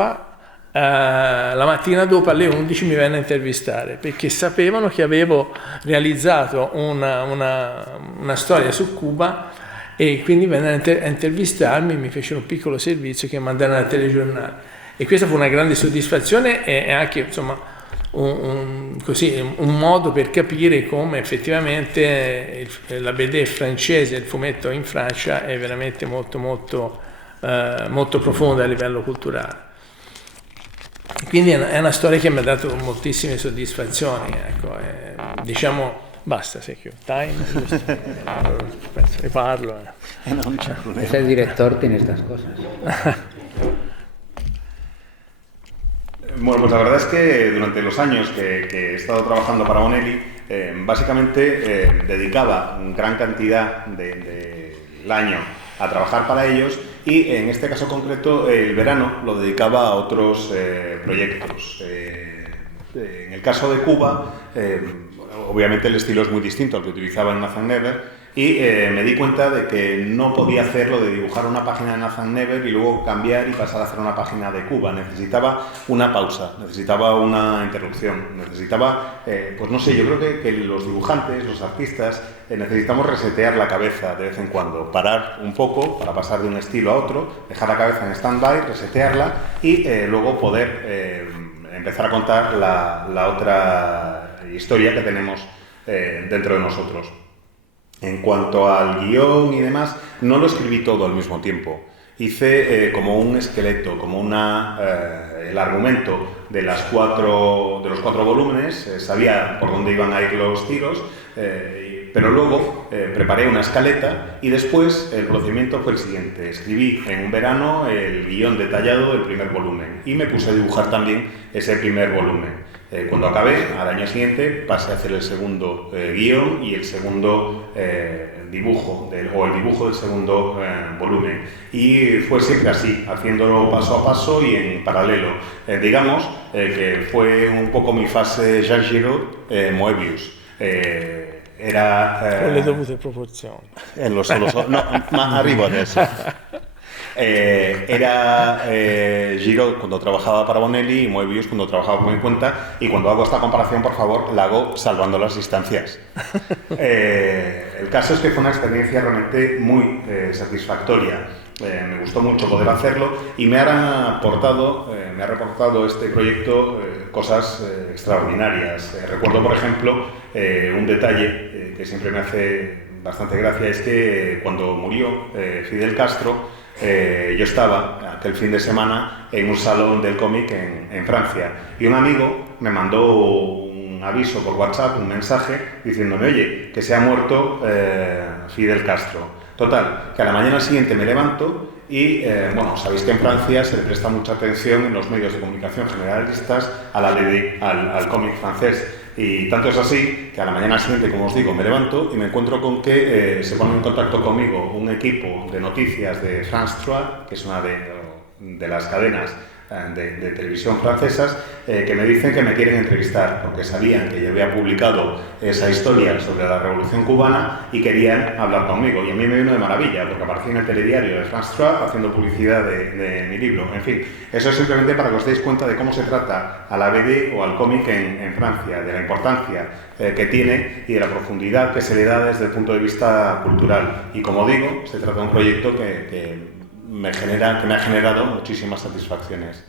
la mattina dopo alle 11 mi venne a intervistare perché sapevano che avevo realizzato una storia su Cuba e quindi vennero a intervistarmi, mi fecero un piccolo servizio che mandarono al telegiornale. E questa fu una grande soddisfazione e anche insomma un modo per capire come effettivamente la BD francese, il fumetto in Francia è veramente molto profonda a livello culturale. Quindi è una storia che mi ha dato moltissime soddisfazioni, ecco, diciamo basta, sei chiuso, time, ne parlo. Non c'è problema. Es el director, tiene estas cosas. Bueno, pues la verdad es que durante los años que he estado trabajando para Bonelli, básicamente dedicaba gran cantidad del año a trabajar para ellos y en este caso concreto el verano lo dedicaba a otros proyectos. En el caso de Cuba, obviamente el estilo es muy distinto al que utilizaba en Nathan Never y me di cuenta de que no podía hacerlo de dibujar una página de Nathan Never y luego cambiar y pasar a hacer una página de Cuba. Necesitaba una pausa, necesitaba una interrupción, necesitaba, pues no sé, yo creo que los dibujantes, los artistas, necesitamos resetear la cabeza de vez en cuando, parar un poco para pasar de un estilo a otro, dejar la cabeza en stand-by, resetearla y luego poder empezar a contar la otra historia que tenemos dentro de nosotros. En cuanto al guión y demás, no lo escribí todo al mismo tiempo. Hice como un esqueleto, como el argumento de los cuatro volúmenes, sabía por dónde iban a ir los tiros, pero luego preparé una escaleta y después el procedimiento fue el siguiente. Escribí en un verano el guión detallado del primer volumen y me puse a dibujar también ese primer volumen. Cuando acabé, al año siguiente, pasé a hacer el segundo guión y el segundo dibujo, el dibujo del segundo volumen. Y fue siempre así, haciéndolo paso a paso y en paralelo. Digamos que fue un poco mi fase Jacques Giraud, Moebius. Con le dovute proporzioni. Lo so, no, ma arrivo adesso. Era Giraud cuando trabajaba para Bonelli y Moebius cuando trabajaba por mi cuenta, y cuando hago esta comparación, por favor, la hago salvando las distancias. El caso es que fue una experiencia realmente muy satisfactoria. Me gustó mucho poder hacerlo y me ha reportado este proyecto cosas extraordinarias. Recuerdo, por ejemplo, un detalle que siempre me hace bastante gracia, es que cuando murió Fidel Castro, yo estaba aquel fin de semana en un salón del cómic en Francia y un amigo me mandó un aviso por WhatsApp, un mensaje diciéndome: oye, que se ha muerto Fidel Castro. Total, que a la mañana siguiente me levanto y, bueno, sabéis que en Francia se le presta mucha atención en los medios de comunicación generalistas a la BD, al cómic francés. Y tanto es así que a la mañana siguiente, como os digo, me levanto y me encuentro con que se pone en contacto conmigo un equipo de noticias de France 3, que es una de las cadenas de televisión francesas, que me dicen que me quieren entrevistar porque sabían que yo había publicado esa historia sobre la Revolución Cubana y querían hablar conmigo. Y a mí me vino de maravilla porque aparecí en el telediario de France 3 haciendo publicidad de mi libro. En fin, eso es simplemente para que os deis cuenta de cómo se trata a la BD o al cómic en Francia, de la importancia que tiene y de la profundidad que se le da desde el punto de vista cultural. Y como digo, se trata de un proyecto que me ha generado muchísimas satisfacciones.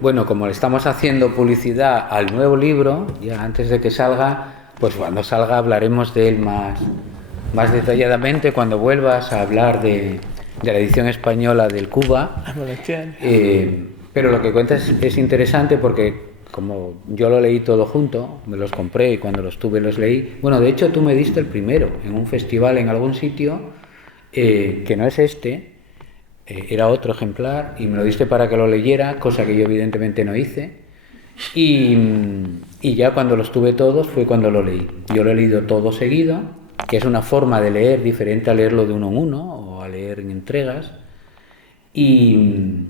Bueno, como le estamos haciendo publicidad al nuevo libro, ya antes de que salga, pues cuando salga hablaremos de él más detalladamente, cuando vuelvas a hablar de la edición española del Cuba. Pero lo que cuentas es interesante porque como yo lo leí todo junto, me los compré y cuando los tuve los leí. Bueno, de hecho tú me diste el primero en un festival en algún sitio, que no es este. Era otro ejemplar y me lo diste para que lo leyera, cosa que yo evidentemente no hice, y ya cuando los tuve todos fue cuando lo leí. Yo lo he leído todo seguido, que es una forma de leer diferente a leerlo de uno en uno o a leer en entregas, y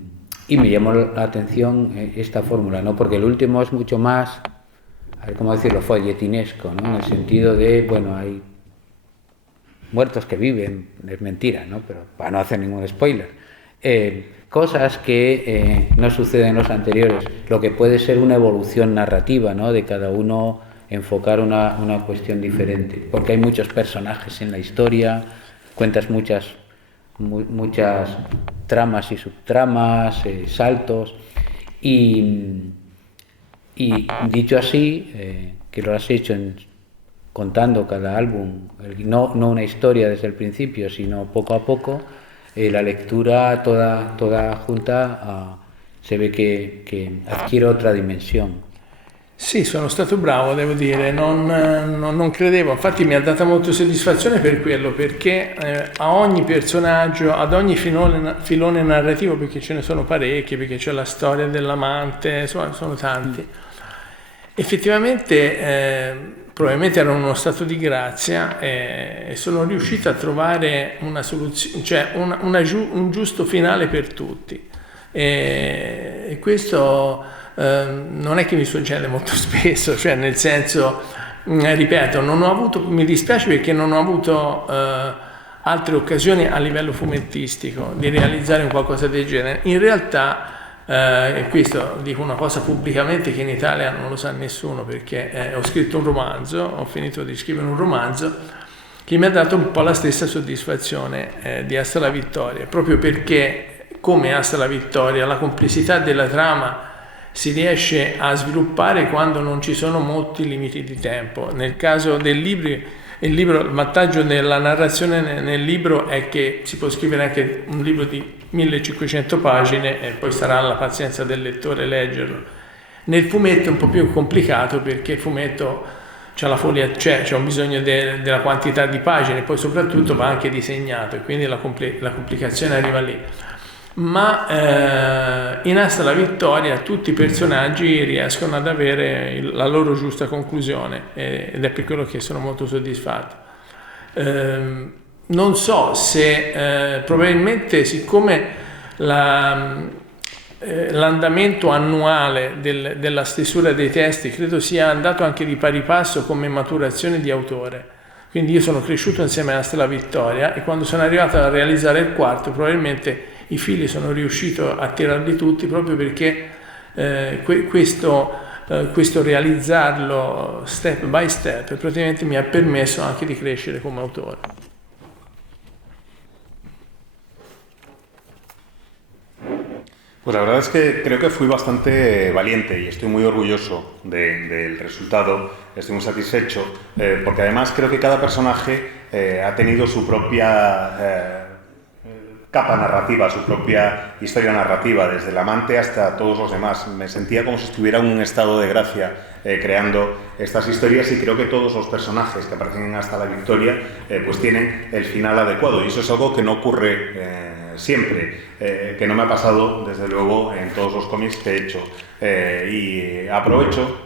me llamó la atención esta fórmula, ¿no? Porque el último es mucho más, a ver cómo decirlo, folletinesco, ¿no? En el sentido de, bueno, hay muertos que viven, es mentira, ¿no? Pero para no hacer ningún spoiler. Cosas que no suceden en los anteriores, lo que puede ser una evolución narrativa, ¿no? De cada uno enfocar una cuestión diferente, porque hay muchos personajes en la historia, cuentas muchas tramas y subtramas, saltos, Y dicho así, que lo has hecho contando cada álbum, no una historia desde el principio, sino poco a poco, la lectura toda junta se ve che adquiere otra dimensione. Sì, sono stato bravo, devo dire, non credevo, infatti mi ha dato molta soddisfazione per quello, perché a ogni personaggio, ad ogni filone narrativo, perché ce ne sono parecchi, perché c'è la storia dell'amante, insomma sono tanti, effettivamente probabilmente ero in uno stato di grazia e sono riuscito a trovare una soluzione, cioè un giusto finale per tutti, e questo non è che mi succede molto spesso, cioè nel senso, ripeto, mi dispiace perché non ho avuto altre occasioni a livello fumettistico di realizzare un qualcosa del genere. In realtà, e questo dico una cosa pubblicamente che in Italia non lo sa nessuno, perché ho scritto un romanzo, ho finito di scrivere un romanzo che mi ha dato un po' la stessa soddisfazione di Hasta la Vittoria, proprio perché, come Hasta la Vittoria, la complessità della trama si riesce a sviluppare quando non ci sono molti limiti di tempo. Nel caso del libro, il vantaggio della narrazione nel libro è che si può scrivere anche un libro di 1500 pagine e poi sarà alla pazienza del lettore leggerlo. Nel fumetto è un po' più complicato, perché il fumetto c'è la foglia, c'è un bisogno della quantità di pagine, poi soprattutto va anche disegnato, e quindi la complicazione arriva lì. Ma in Hasta la Vittoria tutti i personaggi riescono ad avere la loro giusta conclusione, ed è per quello che sono molto soddisfatto. Non so se probabilmente, siccome l'andamento annuale della stesura dei testi credo sia andato anche di pari passo come maturazione di autore, quindi io sono cresciuto insieme a Hasta la Vittoria, e quando sono arrivato a realizzare il quarto probabilmente i fili sono riuscito a tirarli tutti, proprio perché questo realizzarlo step by step praticamente mi ha permesso anche di crescere come autore. Pues la verdad es que creo que fui bastante valiente y estoy muy orgulloso del resultado, estoy muy satisfecho, porque además creo que cada personaje ha tenido su propia capa narrativa, su propia historia narrativa, desde el amante hasta todos los demás. Me sentía como si estuviera en un estado de gracia creando estas historias, y creo que todos los personajes que aparecen en Hasta la Victoria pues tienen el final adecuado, y eso es algo que no ocurre siempre, que no me ha pasado desde luego en todos los cómics que he hecho, y aprovecho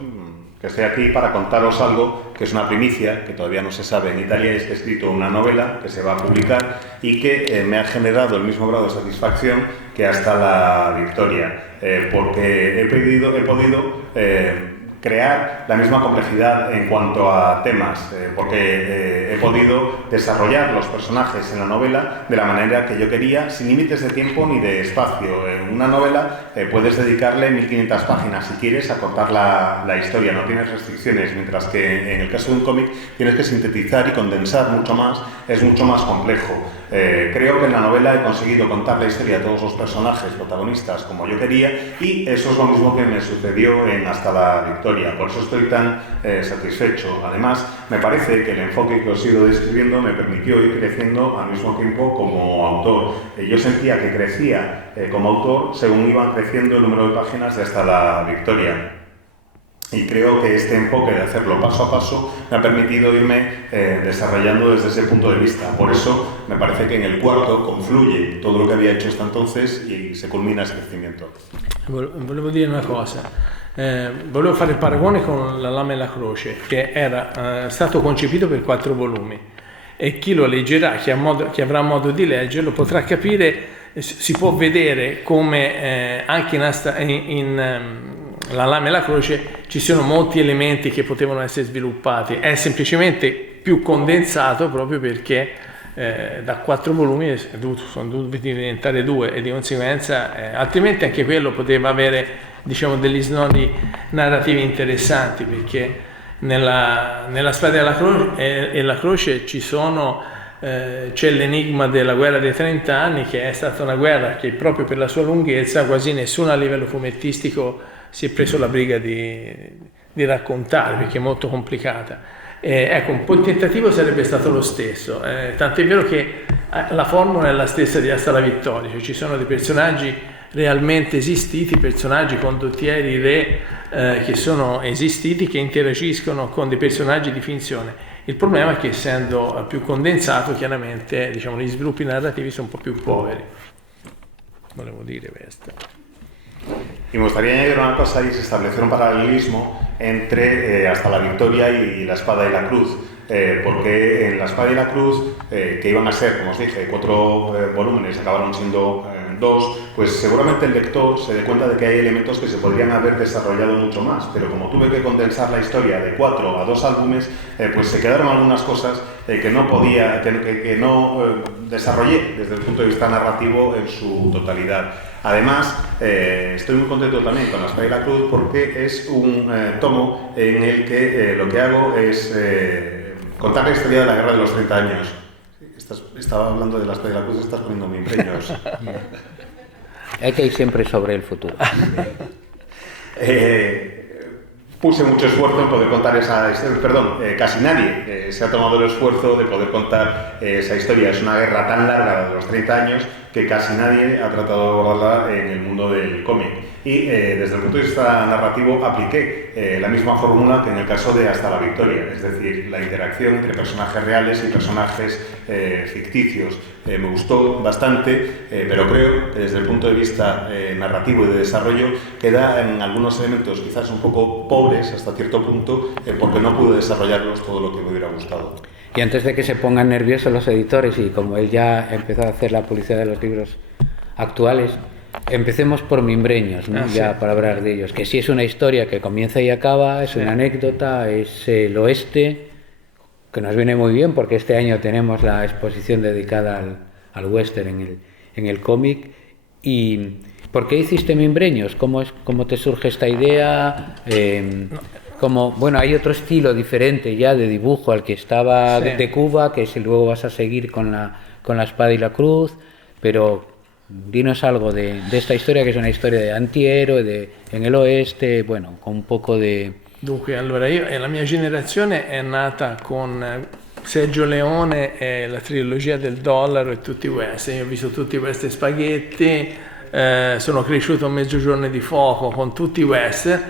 que estoy aquí para contaros algo que es una primicia, que todavía no se sabe en Italia, y es que he escrito una novela que se va a publicar y que me ha generado el mismo grado de satisfacción que Hasta la Victoria, porque he podido crear la misma complejidad en cuanto a temas, porque he podido desarrollar los personajes en la novela de la manera que yo quería, sin límites de tiempo ni de espacio. En una novela puedes dedicarle 1500 páginas si quieres a contar la historia, no tienes restricciones, mientras que en el caso de un cómic tienes que sintetizar y condensar mucho más, es mucho más complejo. Creo que en la novela he conseguido contar la historia de todos los personajes protagonistas como yo quería, y eso es lo mismo que me sucedió en Hasta la Victoria. Por eso estoy tan satisfecho. Además, me parece que el enfoque que os he ido describiendo me permitió ir creciendo al mismo tiempo como autor. Yo sentía que crecía como autor según iban creciendo el número de páginas de Hasta la Victoria. Y creo que este enfoque de hacerlo paso a paso me ha permitido irme desarrollando desde ese punto de vista. Por eso me parece que en el cuarto confluye todo lo que había hecho hasta entonces y se culmina ese crecimiento. Volevo dire una cosa, volevo fare il paragone con La Lama e la Croce, che era stato concepito per 4 volumi, e chi lo leggerà, chi avrà modo di leggerlo, potrà capire, si può vedere come anche in La Lama e la Croce ci sono molti elementi che potevano essere sviluppati. È semplicemente più condensato proprio perché da 4 volumi sono dovuti diventare 2, e di conseguenza altrimenti anche quello poteva avere, diciamo, degli snodi narrativi interessanti, perché nella Spada e la Croce ci sono c'è l'enigma della guerra dei 30 anni, che è stata una guerra che proprio per la sua lunghezza quasi nessuno a livello fumettistico si è preso la briga di raccontare, perché è molto complicata. Ecco, un po' il tentativo sarebbe stato lo stesso, tant'è vero che la formula è la stessa di Hasta la vittoria, cioè ci sono dei personaggi realmente esistiti, personaggi condottieri, re che sono esistiti, che interagiscono con dei personaggi di finzione. Il problema è che essendo più condensato, chiaramente diciamo, gli sviluppi narrativi sono un po' più poveri. Volevo dire questo. Y me gustaría añadir una cosa, y es establecer un paralelismo entre Hasta la victoria y La espada y la cruz. Porque en La espada y la cruz, que iban a ser, como os dije, 4 volúmenes, acabaron siendo 2, pues seguramente el lector se dé cuenta de que hay elementos que se podrían haber desarrollado mucho más, pero como tuve que condensar la historia de 4 a 2 álbumes, pues se quedaron algunas cosas que no podía, que no desarrollé desde el punto de vista narrativo en su totalidad. Además, estoy muy contento también con La espada y la cruz porque es un tomo en el que lo que hago es contar la historia de la guerra de los 30 años. Estaba hablando de La espada y la cruz, estás poniendo empeños. Hay que ir siempre sobre el futuro. Puse mucho esfuerzo en poder contar esa historia, casi nadie se ha tomado el esfuerzo de poder contar esa historia. Es una guerra tan larga de los 30 años que casi nadie ha tratado de abordarla en el mundo del cómic. Y desde el punto de vista narrativo apliqué la misma fórmula que en el caso de Hasta la victoria, es decir, la interacción entre personajes reales y personajes ficticios. Me gustó bastante, pero creo que desde el punto de vista narrativo y de desarrollo queda en algunos elementos quizás un poco pobres hasta cierto punto, porque no pude desarrollarlos todo lo que me hubiera gustado. Y antes de que se pongan nerviosos los editores, y como él ya empezó a hacer la publicidad de los libros actuales, empecemos por Mimbreños, ¿no? Ya para hablar de ellos, que sí es una historia que comienza y acaba, es una anécdota, es el oeste, que nos viene muy bien porque este año tenemos la exposición dedicada al western en el cómic. ¿Y por qué hiciste Mimbreños? ¿Cómo te surge esta idea? Bueno, hay otro estilo diferente ya de dibujo al que estaba de Cuba, que si luego vas a seguir con la espada y la cruz, pero dinos algo de esta historia, che è una storia di antieroe en el oeste, bueno, con un poco di... Dunque, allora la mia generazione è nata con Sergio Leone e la trilogia del dollaro e tutti i western. Io ho visto tutti i western spaghetti, sono cresciuto a Mezzogiorno di fuoco con tutti i western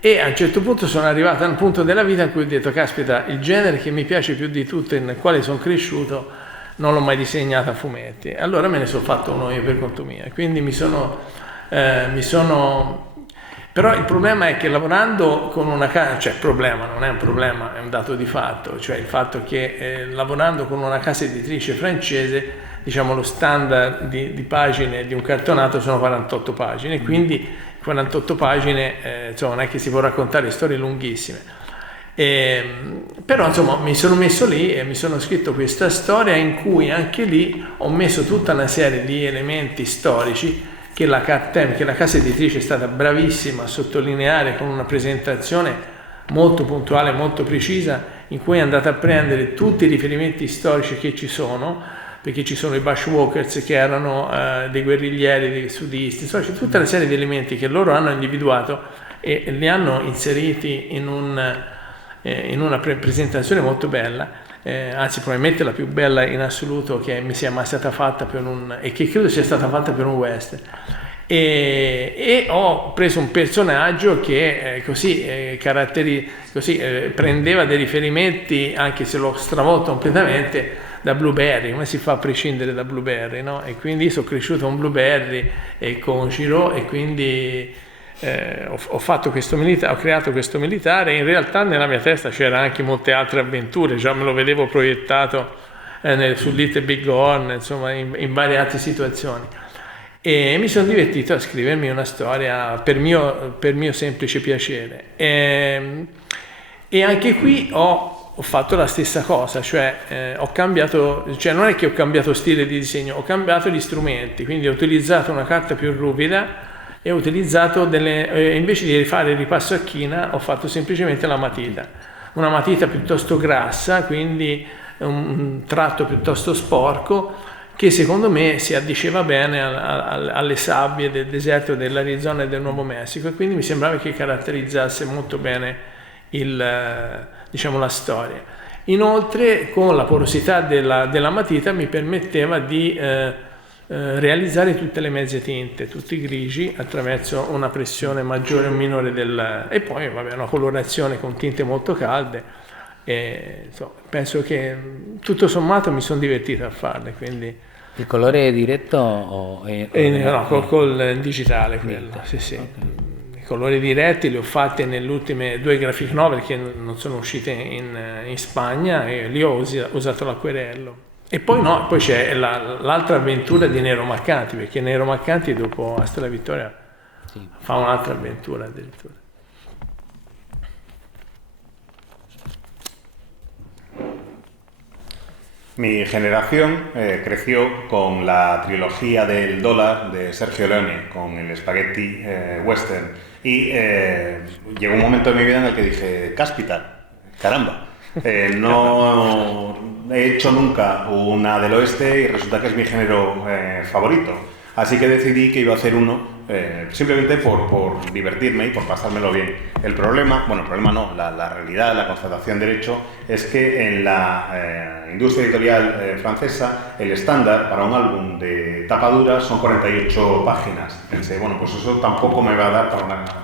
e a un certo punto sono arrivato a un punto della vita in cui ho detto, caspita, il genere che mi piace più di tutto e nel quale sono cresciuto non l'ho mai disegnato a fumetti. Allora me ne sono fatto uno io per conto mio. Quindi Però il problema è che lavorando con una casa, cioè problema, non è un problema, è un dato di fatto, cioè il fatto che lavorando con una casa editrice francese, diciamo lo standard di pagine di un cartonato sono 48 pagine, quindi 48 pagine insomma non è che si può raccontare storie lunghissime. Però insomma mi sono messo lì e mi sono scritto questa storia in cui anche lì ho messo tutta una serie di elementi storici che la casa editrice è stata bravissima a sottolineare con una presentazione molto puntuale, molto precisa, in cui è andata a prendere tutti i riferimenti storici che ci sono, perché ci sono i bushwalkers che erano dei guerriglieri, dei sudisti, insomma c'è tutta una serie di elementi che loro hanno individuato e li hanno inseriti in una presentazione molto bella, anzi probabilmente la più bella in assoluto che mi sia mai stata fatta e che credo sia stata fatta per un western. E ho preso un personaggio che prendeva dei riferimenti, anche se l'ho stravolto completamente, da Blueberry. Come si fa a prescindere da Blueberry, no? E quindi sono cresciuto con Blueberry e con Giraud e quindi ho creato questo militare. In realtà nella mia testa c'era anche molte altre avventure, già me lo vedevo proiettato su Little Big Horn, insomma in varie altre situazioni, e mi sono divertito a scrivermi una storia per mio semplice piacere, e anche qui ho fatto la stessa cosa, cioè ho cambiato, cioè non è che ho cambiato stile di disegno, ho cambiato gli strumenti, quindi ho utilizzato una carta più ruvida e ho utilizzato invece di fare il ripasso a china ho fatto semplicemente la matita, una matita piuttosto grassa, quindi un tratto piuttosto sporco che secondo me si addiceva bene alle sabbie del deserto dell'Arizona e del Nuovo Messico, e quindi mi sembrava che caratterizzasse molto bene diciamo, la storia. Inoltre, con la porosità della matita mi permetteva di realizzare tutte le mezze tinte, tutti i grigi, attraverso una pressione maggiore o minore e poi vabbè, una colorazione con tinte molto calde. Penso che tutto sommato mi sono divertito a farle, quindi... ¿El color es directo o no, col digitale quello, sì. I colori diretti li ho fatti nelle ultime 2 graphic novel che non sono uscite in Spagna, e lì ho usato l'acquerello. E poi poi c'è l'altra avventura di Nero Marcanti, perché Nero Marcanti dopo Hasta la Vittoria fa un'altra avventura addirittura. Mi generación creció con la trilogía del dólar de Sergio Leone, con el spaghetti western, y llegó un momento de mi vida en el que dije, cáspita, caramba, no he hecho nunca una del oeste y resulta que es mi género favorito, así que decidí que iba a hacer uno simplemente por divertirme y por pasármelo bien. El problema no, la realidad, la constatación del hecho es que en la industria editorial francesa el estándar para un álbum de tapa dura son 48 páginas. Pensé, pues eso tampoco me va a dar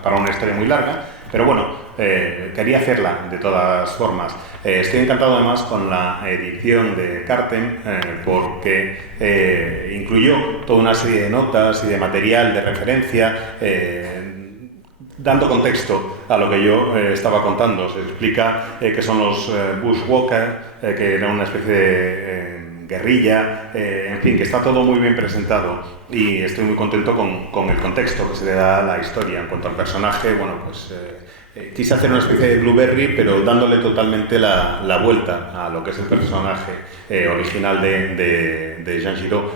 para una historia muy larga, pero bueno, quería hacerla de todas formas. Estoy encantado además con la edición de Carten porque incluyó toda una serie de notas y de material de referencia dando contexto a lo que yo estaba contando. Se explica que son los bushwalkers, que era una especie de guerrilla, en fin, que está todo muy bien presentado y estoy muy contento con el contexto que se le da a la historia. En cuanto al personaje, quise hacer una especie de Blueberry, pero dándole totalmente la vuelta a lo que es el personaje original de Jean Giraud,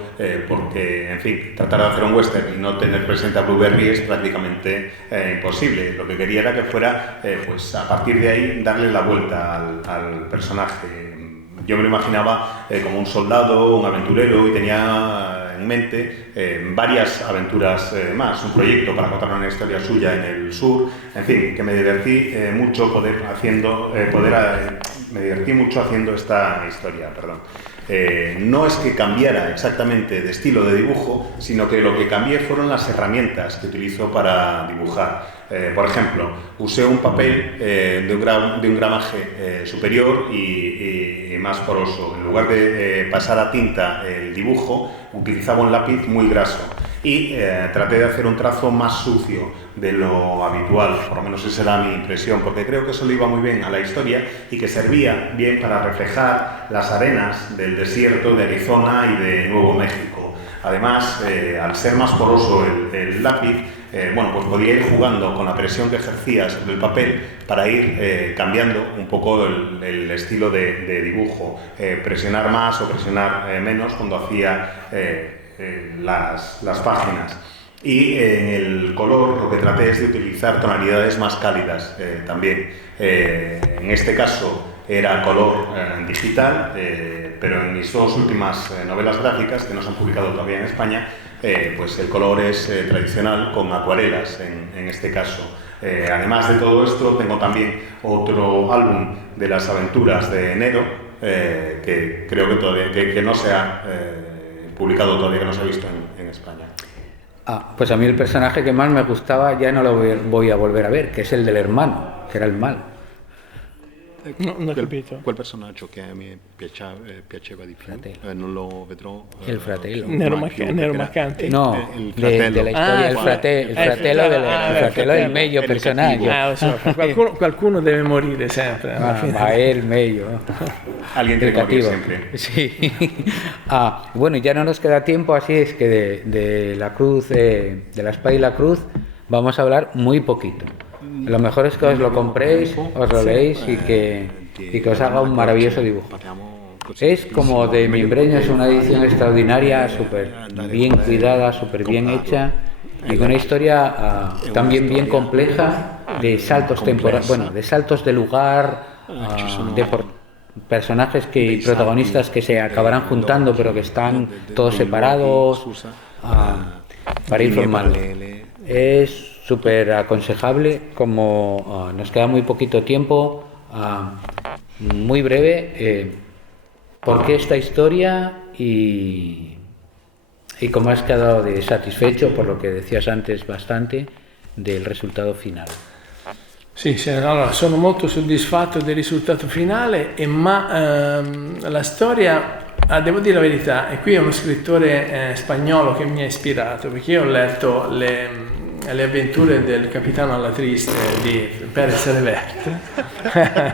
porque, en fin, tratar de hacer un western y no tener presente a Blueberry es prácticamente imposible. Lo que quería era que fuera, a partir de ahí, darle la vuelta al personaje. Yo me lo imaginaba como un soldado, un aventurero, y tenía en mente varias aventuras más, un proyecto para contar una historia suya en el sur, en fin, que me divertí mucho haciendo esta historia, perdón. No es que cambiara exactamente de estilo de dibujo, sino que lo que cambié fueron las herramientas que utilizo para dibujar. Por ejemplo, usé un papel de un gramaje superior y más poroso. En lugar de pasar a tinta el dibujo, utilizaba un lápiz muy graso y traté de hacer un trazo más sucio de lo habitual, por lo menos esa era mi impresión, porque creo que eso le iba muy bien a la historia y que servía bien para reflejar las arenas del desierto de Arizona y de Nuevo México. Además, al ser más poroso el lápiz, podía ir jugando con la presión que ejercía sobre el papel para ir cambiando un poco el estilo de dibujo, presionar más o presionar menos cuando hacía las páginas. Y en el color lo que traté es de utilizar tonalidades más cálidas también. En este caso era color digital, pero en mis 2 últimas novelas gráficas, que no se han publicado todavía en España, el color es tradicional con acuarelas en este caso. Además de todo esto, tengo también otro álbum de las aventuras de Nero, que creo que todavía que no se ha publicado todavía, que no se ha visto en España. Pues a mí el personaje que más me gustaba ya no lo voy a volver a ver, que es el del hermano, que era el mal. Non ho capito. Quel personaggio che a me piaceva di più, non lo vedrò. Il fratello. Nero Marcanti. No, il fratello. Della storia, il fratello è il meglio personaggio. Qualcuno deve morire sempre. Ma è il meglio. Alguien tiene que morir siempre. Sí. Bueno, ya no nos queda tiempo, así es que de la cruz, de la espada y la cruz, vamos a hablar muy poquito. Lo mejor es que os lo compréis, os lo leéis y que os haga un maravilloso dibujo. Es como de Mimbreño, es una edición extraordinaria, súper bien cuidada, súper bien hecha y con una historia también bien compleja de saltos temporales, de saltos de lugar, personajes y protagonistas que se acabarán juntando, pero que están todos separados, para ir formando. Es súper aconsejable, como nos queda muy poquito tiempo, muy breve, ¿por qué esta historia y cómo has quedado satisfecho, por lo que decías antes bastante, del risultato finale? Sì, allora, sono molto soddisfatto del risultato finale, ma la storia, devo dire la verità, e qui è uno scrittore spagnolo che mi ha ispirato, perché io ho letto le avventure del capitano alla triste di Pérez Reverte.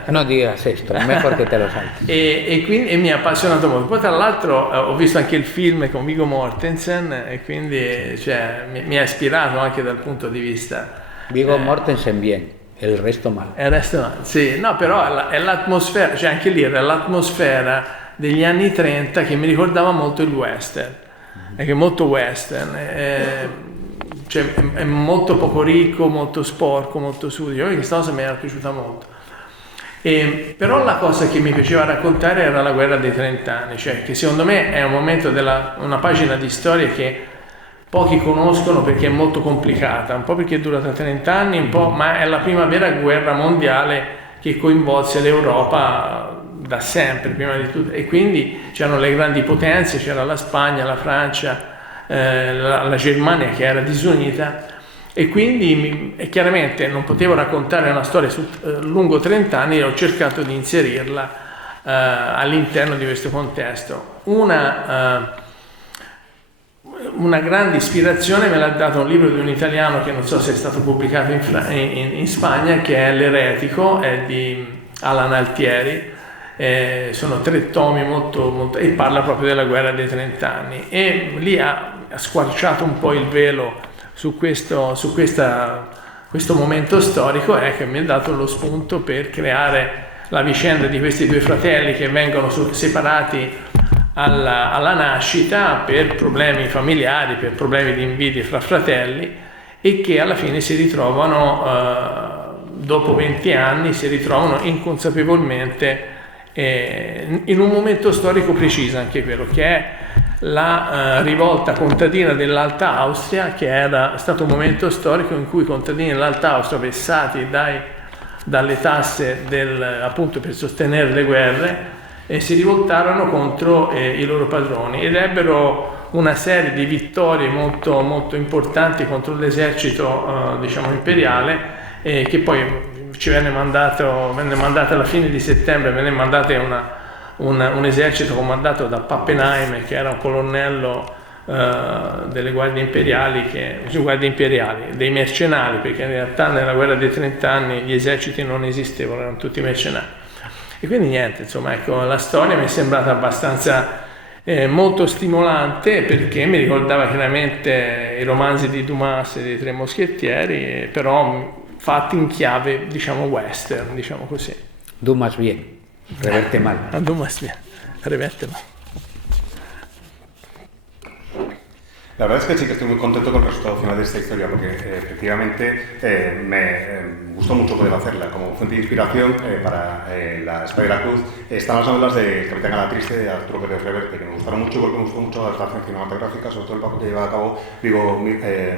No digas esto, è meglio che te lo salti. e mi ha appassionato molto. Poi tra l'altro ho visto anche il film con Viggo Mortensen e quindi mi ha ispirato anche dal punto di vista... Viggo Mortensen bien. Il resto male. Il resto male, sì, no, però è l'atmosfera, cioè anche lì era l'atmosfera degli anni 30 che mi ricordava molto il western, è molto western, cioè è molto poco ricco, molto sporco, molto sudicio, questa cosa mi era piaciuta molto. Però la cosa che mi piaceva raccontare era la guerra dei 30 anni, cioè che secondo me è un momento una pagina di storia che pochi conoscono perché è molto complicata, un po' perché è durata 30 anni, un po', ma è la prima vera guerra mondiale che coinvolse l'Europa da sempre, prima di tutto, e quindi c'erano le grandi potenze, c'era la Spagna, la Francia, la Germania che era disunita, e quindi chiaramente non potevo raccontare una storia lungo 30 anni, e ho cercato di inserirla all'interno di questo contesto. Una grande ispirazione me l'ha dato un libro di un italiano che non so se è stato pubblicato in Spagna, che è L'Eretico, è di Alan Altieri, sono 3 tomi molto, e parla proprio della guerra dei 30 anni, e lì ha squarciato un po' il velo su questo momento storico, che mi ha dato lo spunto per creare la vicenda di questi 2 fratelli che vengono separati alla nascita per problemi familiari, per problemi di invidie fra fratelli, e che alla fine si ritrovano, dopo 20 anni, si ritrovano inconsapevolmente in un momento storico preciso, anche quello, che è la rivolta contadina dell'Alta Austria, che era stato un momento storico in cui i contadini dell'Alta Austria, vessati dalle tasse appunto per sostenere le guerre, e si rivoltarono contro i loro padroni ed ebbero una serie di vittorie molto, molto importanti contro l'esercito imperiale, che poi ci venne mandato alla fine di settembre, venne mandato un esercito comandato da Pappenheim, che era un colonnello delle guardie imperiali, dei mercenari, perché in realtà nella guerra dei 30 anni gli eserciti non esistevano, erano tutti mercenari. E quindi niente, insomma, ecco, la storia mi è sembrata abbastanza molto stimolante, perché mi ricordava chiaramente i romanzi di Dumas e dei Tre Moschettieri, però fatti in chiave, western, così. Dumas bien, Reverte mal. Dumas bien, Reverte mal. La verdad es que sí que estoy muy contento con el resultado final de esta historia, porque efectivamente me gustó mucho poder hacerla. Como fuente de inspiración para La Espada y la Cruz están las novelas de Capitán a la Triste de Arturo Pérez Reverte, que me gustaron mucho porque me gustó mucho la adaptación cinematográfica, sobre todo el papel que lleva a cabo Viggo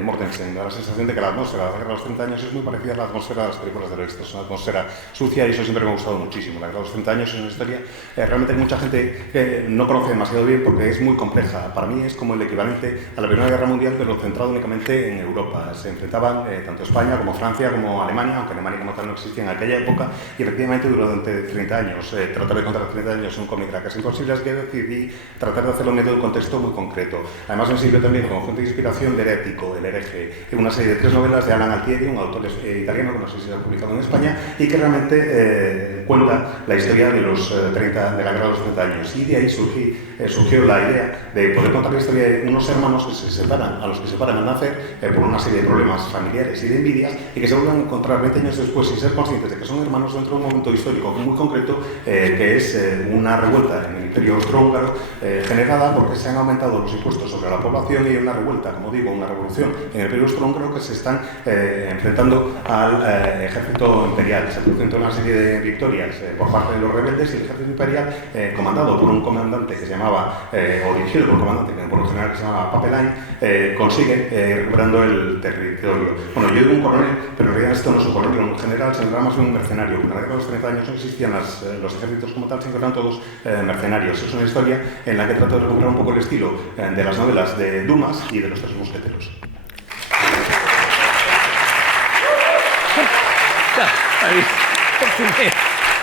Mortensen. Da la sensación de que la atmósfera de la Guerra de los 30 años es muy parecida a la atmósfera de las películas del oeste. Es una atmósfera sucia y eso siempre me ha gustado muchísimo. La Guerra de los 30 años es una historia realmente que mucha gente no conoce demasiado bien porque es muy compleja. Para mí es como el equivalente a la Primera Guerra Mundial, pero centrado únicamente en Europa. Se enfrentaban tanto España como Francia como Alemania, aunque Alemania como tal no existía en aquella época, y efectivamente duró durante 30 años. Tratar de contar 30 años en un cómic era casi imposible, así que decidí tratar de hacerlo en medio de un contexto muy concreto. Además me sirvió también como fuente de inspiración de L'Eretico, El hereje, una serie de 3 novelas de Alan Altieri, un autor italiano que no sé si se ha publicado en España, y que realmente cuenta la historia de la Guerra de los 30 años. Y de ahí surgió la idea de poder contar la historia de unos hermanos que que se separan al nacer por una serie de problemas familiares y de envidias, y que se vuelven a encontrar 20 años después sin ser conscientes de que son hermanos dentro de un momento histórico muy concreto, que es una revuelta en el Imperio Austrohúngaro generada porque se han aumentado los impuestos sobre la población, y una revuelta, como digo, una revolución en el Imperio Austrohúngaro, que se están enfrentando al ejército imperial. Se producen toda una serie de victorias por parte de los rebeldes, y el ejército imperial, comandado por un comandante que se llamaba, o dirigido por un comandante por un general que se llamaba Papelain, consigue recuperando el territorio. Bueno, yo digo un coronel, pero en realidad esto no es un coronel, un general, se trata más de un mercenario. En la década de los 30 años no existían los ejércitos como tal, sino que eran todos mercenarios. Es una historia en la que trato de recuperar un poco el estilo de las novelas de Dumas y de los Tres Mosqueteros.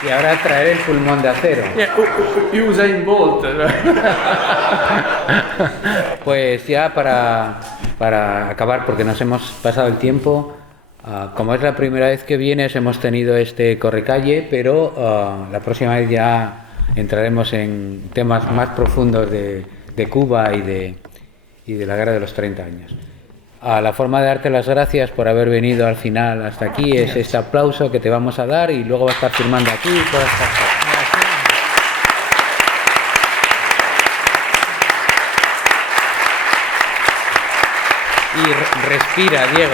Y ahora traer el pulmón de acero. Usain Bolt. Pues ya para acabar, porque nos hemos pasado el tiempo, como es la primera vez que vienes, hemos tenido este correcalle, pero la próxima vez ya entraremos en temas más profundos de Cuba y de la guerra de los 30 años. La forma de darte las gracias por haber venido al final hasta aquí es este aplauso que te vamos a dar, y luego va a estar firmando aquí todas estas cosas. Y respira, Diego.